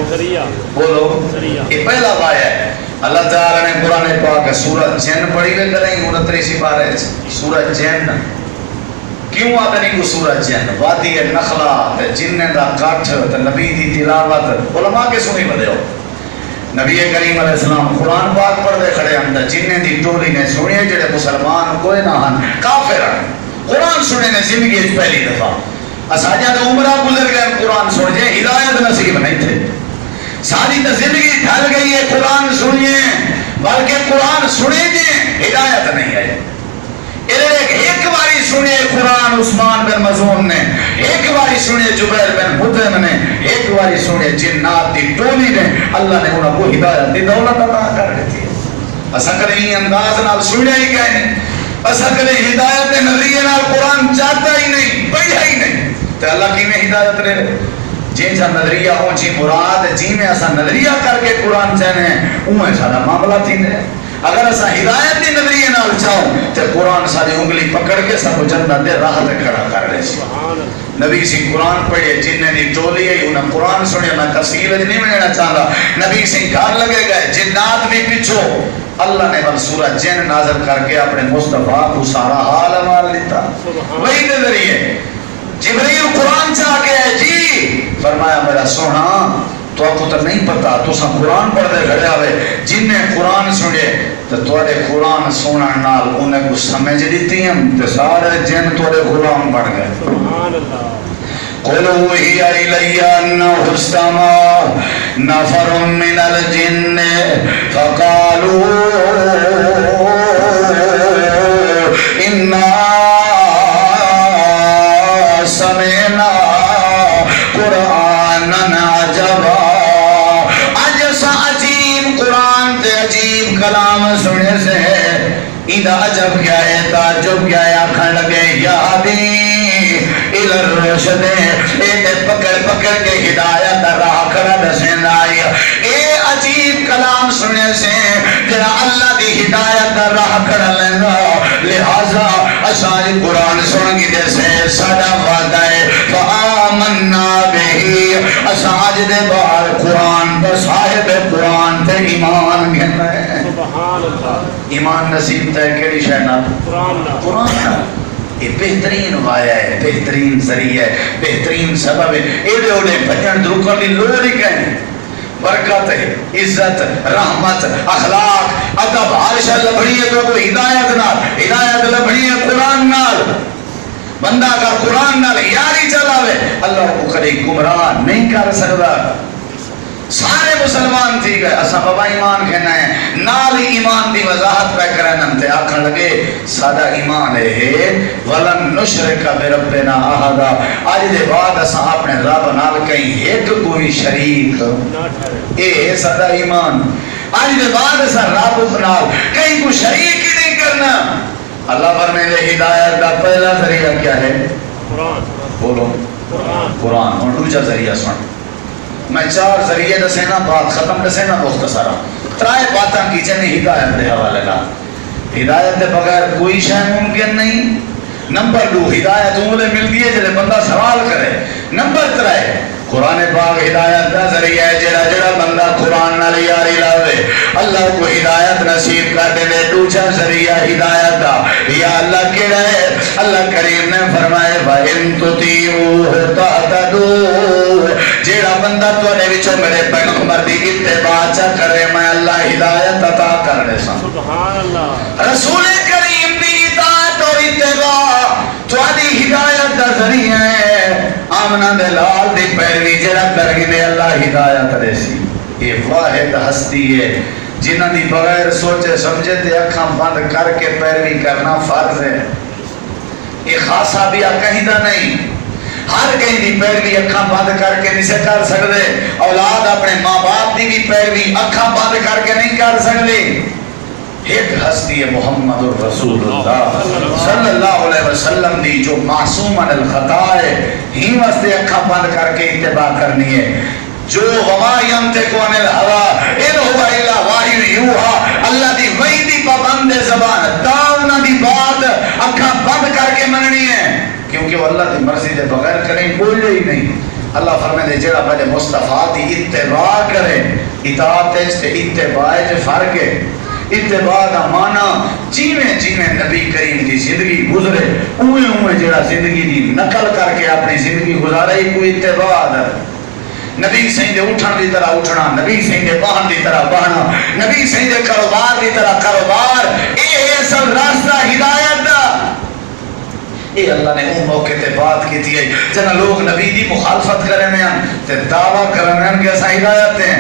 بولو یہ پہلا وایا ہے اللہ تعالیٰ نے قرآن پاک سورت جن پڑھی ہوئے کریں 29 پارے سورت جن کیوں آتا نہیں کو سورت جن وادی نخلا جن دا کاٹھ نبی دی تلاوت علماء کے سنی بدے ہو نبی کریم علیہ السلام قرآن پاک پڑھ دے کھڑے اندر جن دی ٹولی نے سنیے جڑے مسلمان کوئی نہ ہن کافر ہیں قرآن سنے نے زندگی پہلی دفعہ اساجہ تو عمرہ گزر گئے قرآن سن جائے ہدایت نصیب نہیں تھے ساری زندگی ڈھل گئی ہے قرآن سنیے بلکہ قرآن سنے جائے ہدایت نہیں ہے ایک باری سنے قرآن عثمان بن مزون نے ایک باری سنے جبیر بن مطعم نے ایک باری سنے جنات دی ٹولی نے اللہ نے انہوں کو ہدایت دی دولت عطا کر دیتی ہے اساں کدے انداز نال سنیا ہی کہیں نہیں اساں کدے ہدایت دے نظریے نال قرآن چاہتا ہی نہیں پڑھیا ہی نہیں تو اللہ کی میں ہدایت دے جن سا نظریہ ہوں جی مراد جی میں ایسا نظریہ کر کے قرآن چاہنے ہیں اوہ سارا معاملہ تھی نے اگر ایسا ہدایت دی نظریہ نال چاہوں تو قرآن ساری انگلی پکڑ کے سب جنت دے راہ تے کھڑا کر رہے سی نبی سی قرآن پڑھے جنہیں دی ٹولی ہے انہیں قرآن سنے میں تفصیل نہیں ملنا چاہتا نبی سی گھر لگے گئے جنات بھی پچھو اللہ نے بل سورہ جن نازل کر کے اپنے مصطفیٰ کو سارا حال مار لیتا وہی دے ذریعے جبریل قرآن چاہ کے ہے جی فرمایا میرا سونا تو آپ کو تو نہیں پتا تو سا قرآن پڑھ دے گھڑے آوے جن نے قرآن سنے تو توڑے قرآن سونا نال انہیں کو سمجھ دیتی ہیں تو سارے جن توڑے غلام بڑھ گئے سبحان اللہ قُلُوا هِيَ إِلَيَّ أَنَّهُ اسْتَمَعَ نَفَرٌ مِّنَ الْجِنِّ فَقَالُوا إِنَّا سَمِعْنَا قُرْآنًا عَجَبًا آج ایسا عجیب قرآن تے عجیب کلام سنے سے اِدھا عجب کیا ہے تعجب کیا ہے آکھن لگے یادی الرشد اے پکڑ پکڑ کے ہدایت راہ کھڑا دسیں آئی اے عجیب کلام سنے سے جنا اللہ دی ہدایت راہ کھڑا لینا لہذا اشاری قرآن سن گی دے سے سڑا وعدہ ہے قرآن تے ایمان گھننا ہے. ایمان نصیب تے کیڑی شے نال؟ قرآن. یہ بہترین وایا ہے، بہترین ذریعہ ہے، بہترین سبب ہے. ایڈے اوڈے بھجن درکن دی لوڑ ہی کہیں. برکت ہے، عزت، رحمت، اخلاق، ادب ہر شے لبھڑی ہے تو کوئی ہدایت نال. ہدایت لبھڑی ہے قرآن نال. بندہ اگر قرآن نال یاری چلاوے اللہ کو کبھی گمراہ نہیں کر سکتا. سارے مسلمان تھی گئے اسا بابا ایمان کہنا ہے نال ایمان دی وضاحت پہ کرن تے آکھن لگے سادہ ایمان ہے ولن نشرک بربنا احدا. اج دے بعد اسا اپنے رب نال کہیں ایک کوئی شریک اے سادہ ایمان. اج دے بعد اسا رب نال کہیں کوئی شریک ہی نہیں کرنا. اللہ فرمائے ہدایت دا پہلا ذریعہ کیا ہے؟ قرآن. بولو قرآن. اور دوسرا ذریعہ سن. میں 4 ذریعے دسے نا بات ختم دسے نا مختصرا. 3 باتاں کیجئے نہیں ہدایت دے حوالے نا. ہدایت دے بغیر کوئی شے ممکن نہیں. نمبر 2 ہدایت انہوں ملتی ہے جلے بندہ سوال کرے. نمبر 3 قرآن پاک ہدایت دا ذریعہ ہے. جڑا جڑا بندہ قرآن نال یاری لاوے اللہ کو ہدایت نصیب کر دے. دوسرا ذریعہ ہدایت دا یا اللہ کیڑا ہے؟ اللہ کریم نے فرمائے وَإِن تُطِيعُوهُ تَهْتَدُوا. جیڑا بندہ تواڈے وچوں میرے پیغمبر دی اتباع چا کرے میں اللہ ہدایت عطا کر دے ساں. سبحان اللہ. رسول کریم دی اطاعت اور اتباع تواڈی ہدایت دا ذریعہ ہے. آمنہ دے لال دی پیروی جڑا کرے نے اللہ ہدایت دے سی. یہ واحد ہستی ہے جنہاں دی بغیر سوچے سمجھے تے اکھاں بند کر کے پیروی کرنا فرض ہے. یہ خاصا بھی کہیں دا نہیں. ہر کہیں دی پیروی اکھاں بند کر کے نہیں سے کر سکتے. اولاد اپنے ماں باپ دی بھی پیروی اکھاں بند کر کے نہیں کر سکتے. ایک ہستی ہے محمد الرسول اللہ صلی اللہ علیہ وسلم دی جو معصوم عن الخطا ہے. ہی واسطے اکھاں بند کر کے اتباع کرنی ہے. جو وما ینطق عن الہوی ان هو الا وحی یوحی. اللہ دی وحی دی پابند زبان تا انہاں دی بات اکھاں بند کر کے مننی ہے کیونکہ وہ اللہ دی مرضی دے بغیر کریں بولے ہی نہیں. اللہ فرمائے دے جڑا میرے مصطفیٰ دی اتباع کرے. اطاعت تے اتباع وچ فرق ہے. اتباع دا معنی جیویں جیویں نبی کریم دی زندگی گزرے اویں اویں جڑا زندگی دی نقل کر کے اپنی زندگی گزارے کوئی اتباع ہے. نبی سہیں دے اٹھن دی طرح اٹھنا، نبی سہیں دے باہن دی طرح باہنا، نبی سہیں دے کاروبار دی طرح کاروبار. اے اصل راستہ ہدایت دا. اے اللہ نے ان موقع تے بات کی تھی جنہ لوگ نبی دی مخالفت کرنے ہیں تے دعویٰ کرنے ہیں کہ ایسا ہدایت ہیں.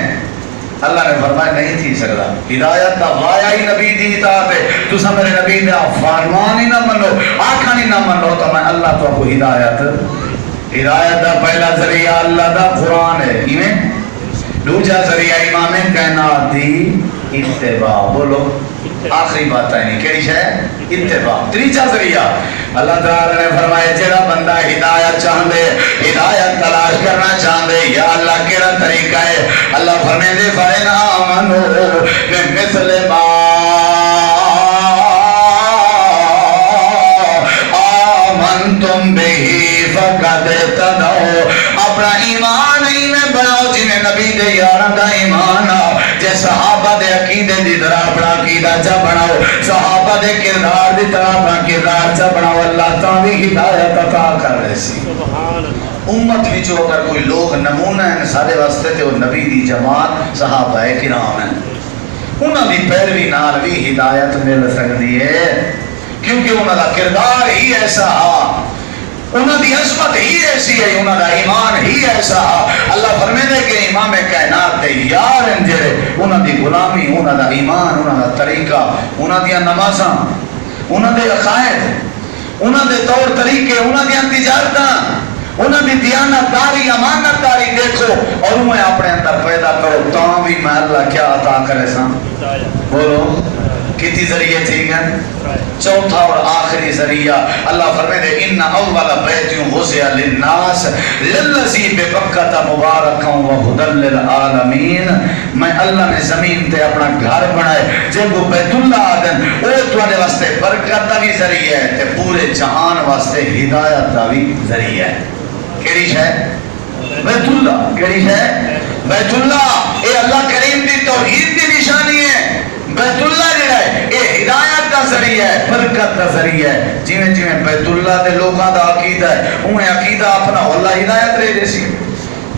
اللہ نے فرمایا نہیں تھی سکتا. ہدایت دا وایا ہی نبی دی اطاعت ہے. تو سا میرے نبی دا فرمان ہی نہ منو آنکھاں ہی نہ منو تو میں اللہ تو کو ہدایت. ہدایت دا پہلا ذریعہ اللہ دا قرآن ہے. ایمیں دوسرا ذریعہ امام کائنات دی اتباع. بولو آخری بات ہے نہیں کیڑی ہے اتباع. تیسرا ذریعہ اللہ تعالی نے فرمایا جڑا بندہ ہدایت چاہندے ہدایت تلاش کرنا چاہندے یا اللہ کیڑا طریقہ ہے. اللہ فرمائے دے فَإِنْ آمَنُوا بِمِثْلِ مَا آمَنْتُمْ بِهِ فَقَدْ اهْتَدَوْا. اپنا ایمان ہی میں بناؤ جنہیں نبی دے یاراں دا ایمان آ. جے صحابہ دے عقیدے دی طرح اپنا عقیدہ چا بناؤ، صحابہ دے کردار دی طرح اپنا کردار چا بناؤ. اللہ تعالی ہدایت عطا کر رہے سی. امت وچوں اگر کوئی لوگ نمونہ ہیں سارے واسطے تے وہ نبی دی جماعت صحابہ کرام ہیں. انہاں دی پیروی نال بھی ہدایت مل سکتی ہے کیونکہ انہاں دا کردار ہی ایسا ہے، انہاں دی عظمت ہی ایسی ہے، انہاں دا ایمان ہی ایسا ہے. اللہ فرمائے دے کہ امام کائنات دے یار ہیں جڑے انہاں دی غلامی، انہاں دا ایمان، انہاں دا طریقہ، انہاں دی نمازاں، انہاں دے عقائد، انہاں دے طور طریقے، انہاں دی تجارتاں، انہاں دی دیانت داری امانت داری دیکھو اور انہیں اپنے اندر پیدا کرو تاں بھی میں اللہ کیا عطا کرے ساں. بولو کتنی ذریعے تھی گئے؟ چوتھا اور آخری ذریعہ اللہ فرمائے دے ان اول بیت وضع للناس للذی ببکۃ مبارکا وہدی للعالمین. میں اللہ نے زمین تے اپنا گھر بنائے جے کو بیت اللہ آدن او تواڈے واسطے برکت دا بھی ذریعہ ہے تے پورے جہان واسطے ہدایت دا بھی ذریعہ ہے. کیڑی ہے بیت اللہ؟ کیڑی ہے بیت اللہ اے اللہ کریم دی توحید دی نشانی ہے. بیت اللہ جڑا ہے اے ہدایت دا ذریعہ ہے، برکت دا ذریعہ ہے. جویں جویں بیت اللہ دے لوگاں دا عقیدہ ہے اوہیں عقیدہ اپنا اللہ ہدایت رہے دے سی.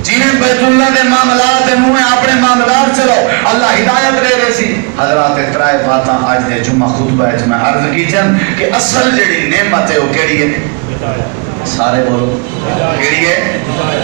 جنہیں بیت اللہ دے معاملات انہوں اپنے معاملات چلو اللہ ہدایت رہے دے سی. حضرات اترائے باتاں آج دے جمعہ خطبہ ہے میں عرض کی چند کہ اصل جڑی نعمت ہے وہ کیڑی ہے؟ سارے بولو کیڑی ہے؟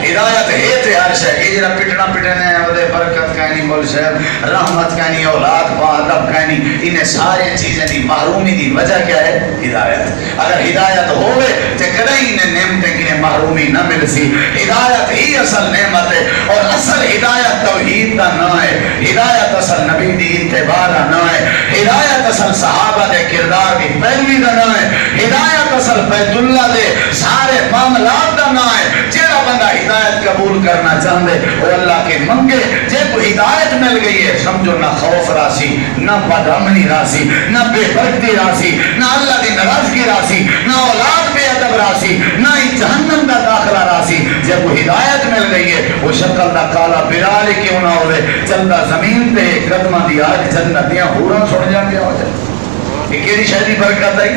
ہدایت ہے تے ہر شے. یہ جڑا پٹنا پٹنے ہیں وہ برکت کہنی مول صاحب رحمت کہنی اولاد با ادب کہنی انہیں سارے چیزیں دی محرومی دی وجہ کیا ہے؟ ہدایت. اگر ہدایت ہوئے تے کدی انہیں نعمتیں کی محرومی نہ مل سی. ہدایت ہی اصل نعمت ہے اور اصل ہدایت توحید دا نہ ہے. ہدایت اصل نبی دی اتباع دا نہ ہے. ہدایت اصل صحابہ دے کردار دی پیروی دا نہ ہے. ہدایت اصل بیت اللہ دے سارے معاملات دا نہ ہے. جیڑا بندہ ہدایت قبول کرنا چاہندے وہ اللہ کے منگے. جے کو ہدایت مل گئی ہے سمجھو نہ خوف راسی نہ بدامنی راسی نہ بے برکتی راسی نہ اللہ دی ناراضگی راسی نہ اولاد بے ادب راسی نہ جہنم دا داخلہ راسی. جے کو ہدایت مل گئی ہے وہ شکل دا کالا برال کیوں نہ ہوئے چلتا زمین تے قدمہ دی آج جنتیاں حوراں سن جاندے ہو جائے. یہ کیڑی شے دی برکت ہے؟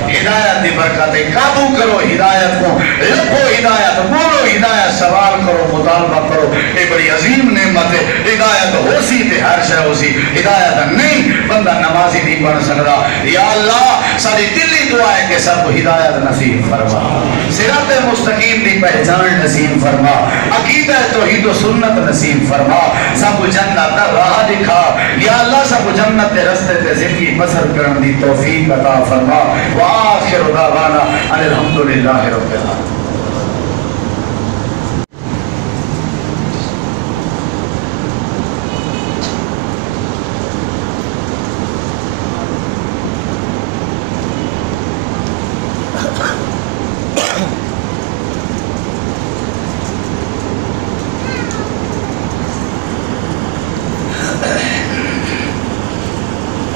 ہدایت دی برکت ہے. قابو کرو ہدایت کو، لکھو ہدایت، بولو ہدایت، سوال کرو، مطالبہ کرو. یہ بڑی عظیم نعمت ہے. ہدایت ہو سی تے ہر شے ہو سی. ہدایت نہیں بندہ نمازی نہیں بن سکتا. یا اللہ ساری دلی دعا ہے کہ سب کو ہدایت نصیب فرما، صراط مستقیم دی پہچان نصیب فرما، عقیدہ توحید و سنت نصیب فرما، سب کو جنت دا راہ دکھا. یا اللہ سب کو جنت دے رستے تے زندگی بسر کرن دی توفیق عطا فرما. وآخر دعوانا ان الحمدللہ رب العالمین.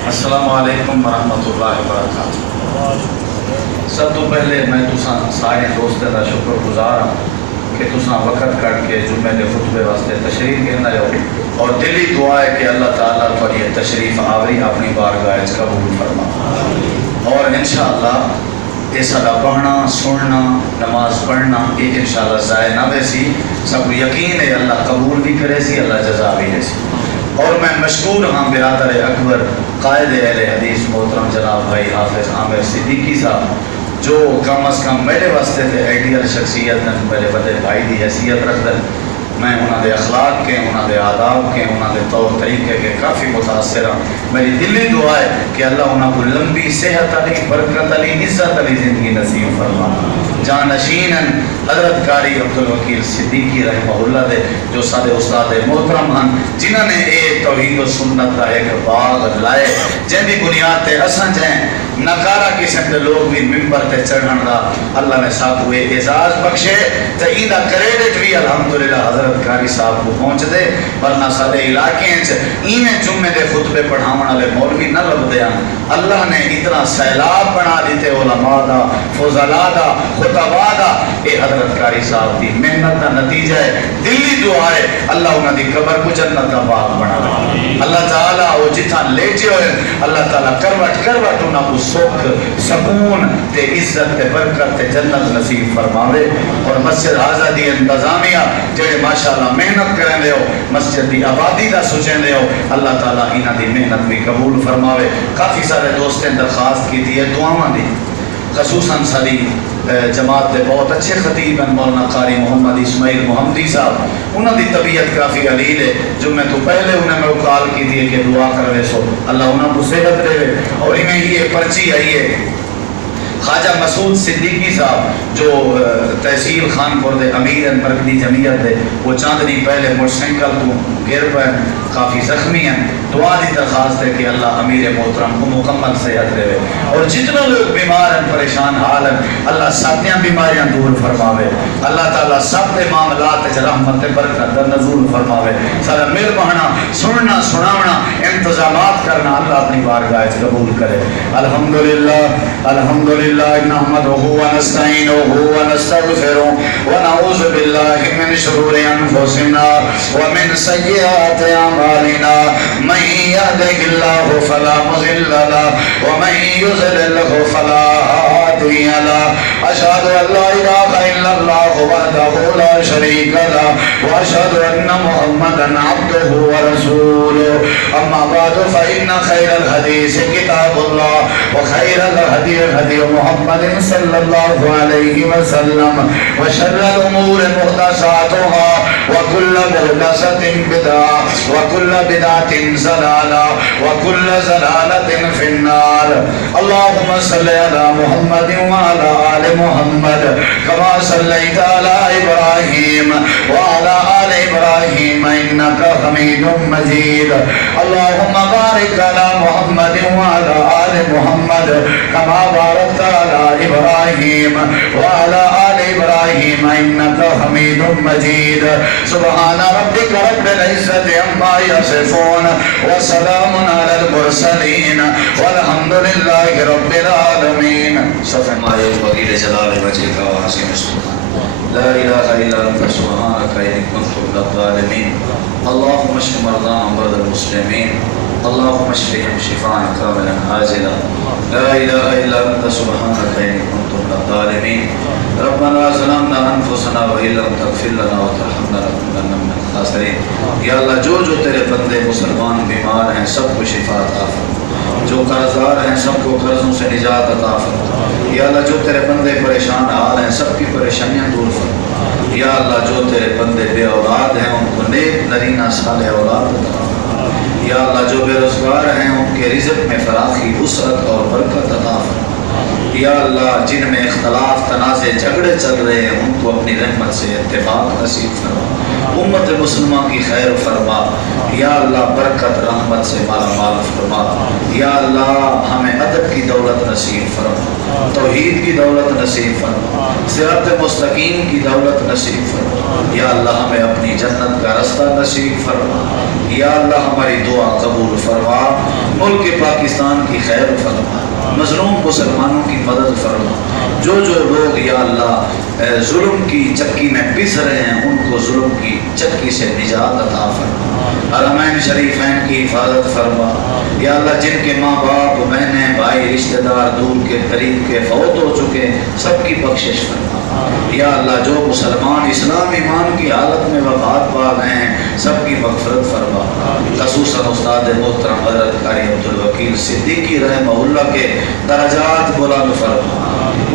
السلام علیکم ورحمۃ اللہ وبرکاتہ. سب تو پہلے میں تساں سارے دوستوں کا شکر گزار ہوں کہ تساں وقت کٹ کے جمعے کے خطبے واسطے تشریف گھن رہے ہو اور دلی دعا ہے کہ اللہ تعالیٰ پر یہ تشریف آوری اپنی بارگاہ قبول فرما. اور انشاءاللہ یہ سارا پڑھنا سننا نماز پڑھنا یہ انشاءاللہ ضائع نہ ویسی. سب یقین ہے اللہ قبول بھی کرے سی اللہ جزا بھی دے سی. اور میں مشکور ہاں برادر اکبر قائد اہل حدیث محترم جناب بھائی حافظ عامر صدیقی صاحب جو کم از کم میرے واسطے تھے آئیڈیل شخصیت میرے بڑے بھائی دی حیثیت رکھ دیں. میں انہوں دے اخلاق کے انہوں دے آداب کے انہوں دے طور طریقے کے کافی متاثر ہوں. میری دلی دعا ہے کہ اللہ انہوں کو لمبی صحت علی برکت علی عزت علی زندگی نصیب فرما. جانشین حضرت قاری عبدالوکیل صدیقی رحمہ اللہ دے جو سادے استاد محترم ہیں جنہوں نے اے توحید و سنت کا ایک باغ لائے جن کی بنیاد تے اساں جائیں نکارا قسم کے لوگ بھی ممبر تے چڑھن دا اللہ نے ساتھ ہوئے اعزاز بخشے تے ایدہ کریڈٹ بھی الحمدللہ حضرت قاری صاحب کو پہنچ دے. ورنہ سادے علاقے ہیں ایمیں جمعے دے خطبے پڑھاون والے مولوی نہ لب دے ہیں. اللہ نے اتنا سیلاب بنا دیتے علماء دا فضلاء دا خطباء دا. اے حضرت قاری صاحب دی محنت دا نتیجہ ہے. دلی دعا ہے اللہ انہاں دی قبر کو جنت دا باغ بنا دے. اللہ تعالیٰ وہ جتھاں لیٹے ہوئے اللہ تعالیٰ کروٹ کروٹ انہاں کو سکھ سکون تے عزت تے برکت تے جنت نصیب فرماوے. اور مسجد حاضہ دی انتظامیہ جڑے ماشاءاللہ محنت کریں دے ہو مسجد دی آبادی دا سوچیں دے ہو اللہ تعالیٰ انہاں دی محنت بھی قبول فرماوے. کافی سارے دوستیں درخواست کی تھی دعاواں دی خصوصاً ساری جماعت دے بہت اچھے خطیب ہیں مولانا قاری محمد اسماعیل محمدی صاحب. انہوں دی طبیعت کافی علیل ہے جو میں تو پہلے انہیں میں کال کی تھی کہ دعا کروے سو اللہ انہوں کو صحت دے. اور انہیں یہ پرچی آئی ہے خواجہ مسعود صدیقی صاحب جو تحصیل خان پور دے امیر مرکزی جمعیت دے وہ چاند دن پہلے موٹر سائیکل کو گر پہ کافی زخمی ہیں. دعا دی درخواست ہے کہ اللہ امیر محترم کو مکمل صحت دے اور جتنے لوگ بیمار ہیں پریشان حال ہیں اللہ ساتیاں بیماریاں دور فرماوے. اللہ تعالیٰ سب کے معاملات رحمت برکت نزول فرماوے. سارا مل بہنا سننا سناونا انتظامات کرنا اللہ اپنی بارگاہ قبول کرے. الحمدللہ نحمدہ ونستعینہ ونستغفرہ ونعوذ باللہ من شرور انفسنا ومن سیئات اعمالنا من يهده الله فلا مضل له ومن يضلل فلا هادي له. اشهد ان لا اله الا الله وحده لا شريك له واشهد ان محمدا عبده ورسوله. اما بعد فان خير الحديث كتاب الله وخير الهدي هدي محمد صلى الله عليه وسلم وشر الامور محدثاتها وكل محدثة بدعة وكل بدعة ضلالة وكل ضلالة في النار. اللهم صل على محمد وعلى آل محمد كما صليت على إبراهيم وعلى آل إبراهيم إنك حميد مجيد. اللهم بارك على محمد وعلى آل محمد كما باركت على إبراهيم وعلى آل إبراهيم إنك حميد مجيد. سبحان ربك رب العزة عما يصفون وسلام على المرسلين والحمد لله رب العالمين. صفحة ما ينبغي لجلال وجهك وعظيم سلطانك. لا إله إلا أنت سبحانك إني كنت من الظالمين. اللهم اشف مرضانا ومرضى المسلمين. اللهم اشفهم شفاء كاملا عاجلا. لا إله إلا أنت سبحانك إني كنت من الظالمين. ربنا ظلمنا انفسنا وان لم تغفر لنا وترحمنا لنكونن من الخاسرين. یا اللہ جو تیرے بندے مسلمان بیمار ہیں سب کو شفا عطا فرما. جو قرضدار ہیں سب کو قرضوں سے نجات عطا فرما. یا اللہ جو تیرے بندے پریشان حال ہیں سب کی پریشانیاں دور فرما. یا اللہ جو تیرے بندے بے اولاد ہیں ان کو نیک نرینہ صالح اولاد عطا فرما. یا اللہ جو بے روزگار ہیں ان کے رزق میں فراخی وسعت اور برکت عطا فرما. یا اللہ جن میں اختلاف تنازع جھگڑے چل رہے ہیں ان کو اپنی رحمت سے اتفاق نصیب فرما. امت مسلمہ کی خیر فرما. یا اللہ برکت رحمت سے مالا مال فرما. یا اللہ ہمیں ادب کی دولت نصیب فرما. توحید کی دولت نصیب فرما. صراط مستقیم کی دولت نصیب فرما. یا اللہ ہمیں اپنی جنت کا رستہ نصیب فرما. یا اللہ ہماری دعا قبول فرما. ملک پاکستان کی خیر فرما. مظلوم مسلمانوں کی مدد فرما. جو لوگ یا اللہ ظلم کی چکی میں پس رہے ہیں ان کو ظلم کی چکی سے نجات عطا فرما. حرمین شریفین کی حفاظت فرما. یا اللہ جن کے ماں باپ بہنیں بھائی رشتہ دار دور کے قریب کے فوت ہو چکے سب کی بخشش فرما. یا اللہ جو مسلمان اسلام ایمان کی حالت میں وفات پا گئے ہیں سب کی مغفرت فرما. خصوصاً استاد محترم حضرت قاری عبدالوکیل صدیقی رحمہ اللہ کے درجات بلند فرما.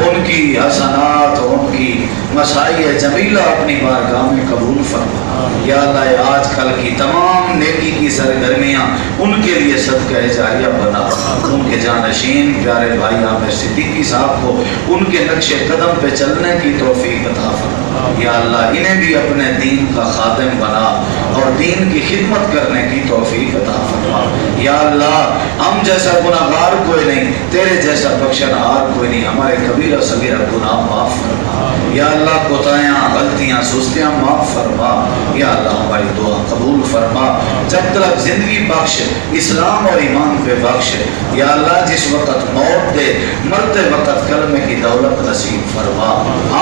ان کی حسنات ان کی مسائی جمیلہ اپنی بارگاہ میں قبول فرما. یا اللہ آج کل کی تمام نیکی کی سرگرمیاں ان کے لیے صدقہ جاریہ بنا. ان کے جانشین پیارے بھائی عامر صدیقی صاحب کو ان کے نقش قدم پہ چلنے کی توفیق عطا فرما. یا اللہ انہیں بھی اپنے دین کا خادم بنا اور دین کی خدمت کرنے کی توفیق عطا فرما. یا اللہ ہم جیسا گناہگار کوئی نہیں تیرے جیسا بخشنہار کوئی نہیں. ہمارے کبیرہ صغیرہ گناہ معاف فرما. یا اللہ کوتاہیاں غلطیاں سستیاں معاف فرما. یا اللہ ہماری دعا قبول فرما. جب تک زندگی بخش اسلام اور ایمان پہ بخش. یا اللہ جس وقت موت دے مرتے وقت کلمے کی دولت نصیب فرما.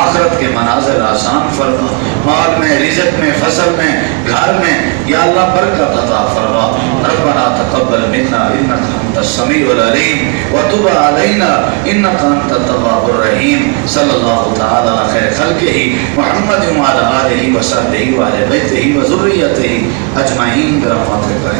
آخرت کے مناظر آسان فرما. مال میں رزق میں فصل میں گھر میں یا اللہ برکت عطا فرما. ربنا تقبل منا انك انت السميع العليم وتب علينا انك انت التواب الرحيم. صلی اللہ تعالی علی خیر خلقہ محمد وعلى آلہ وصحبہ وعلى بیتہ وذریتہ اجمعین برحمتک یا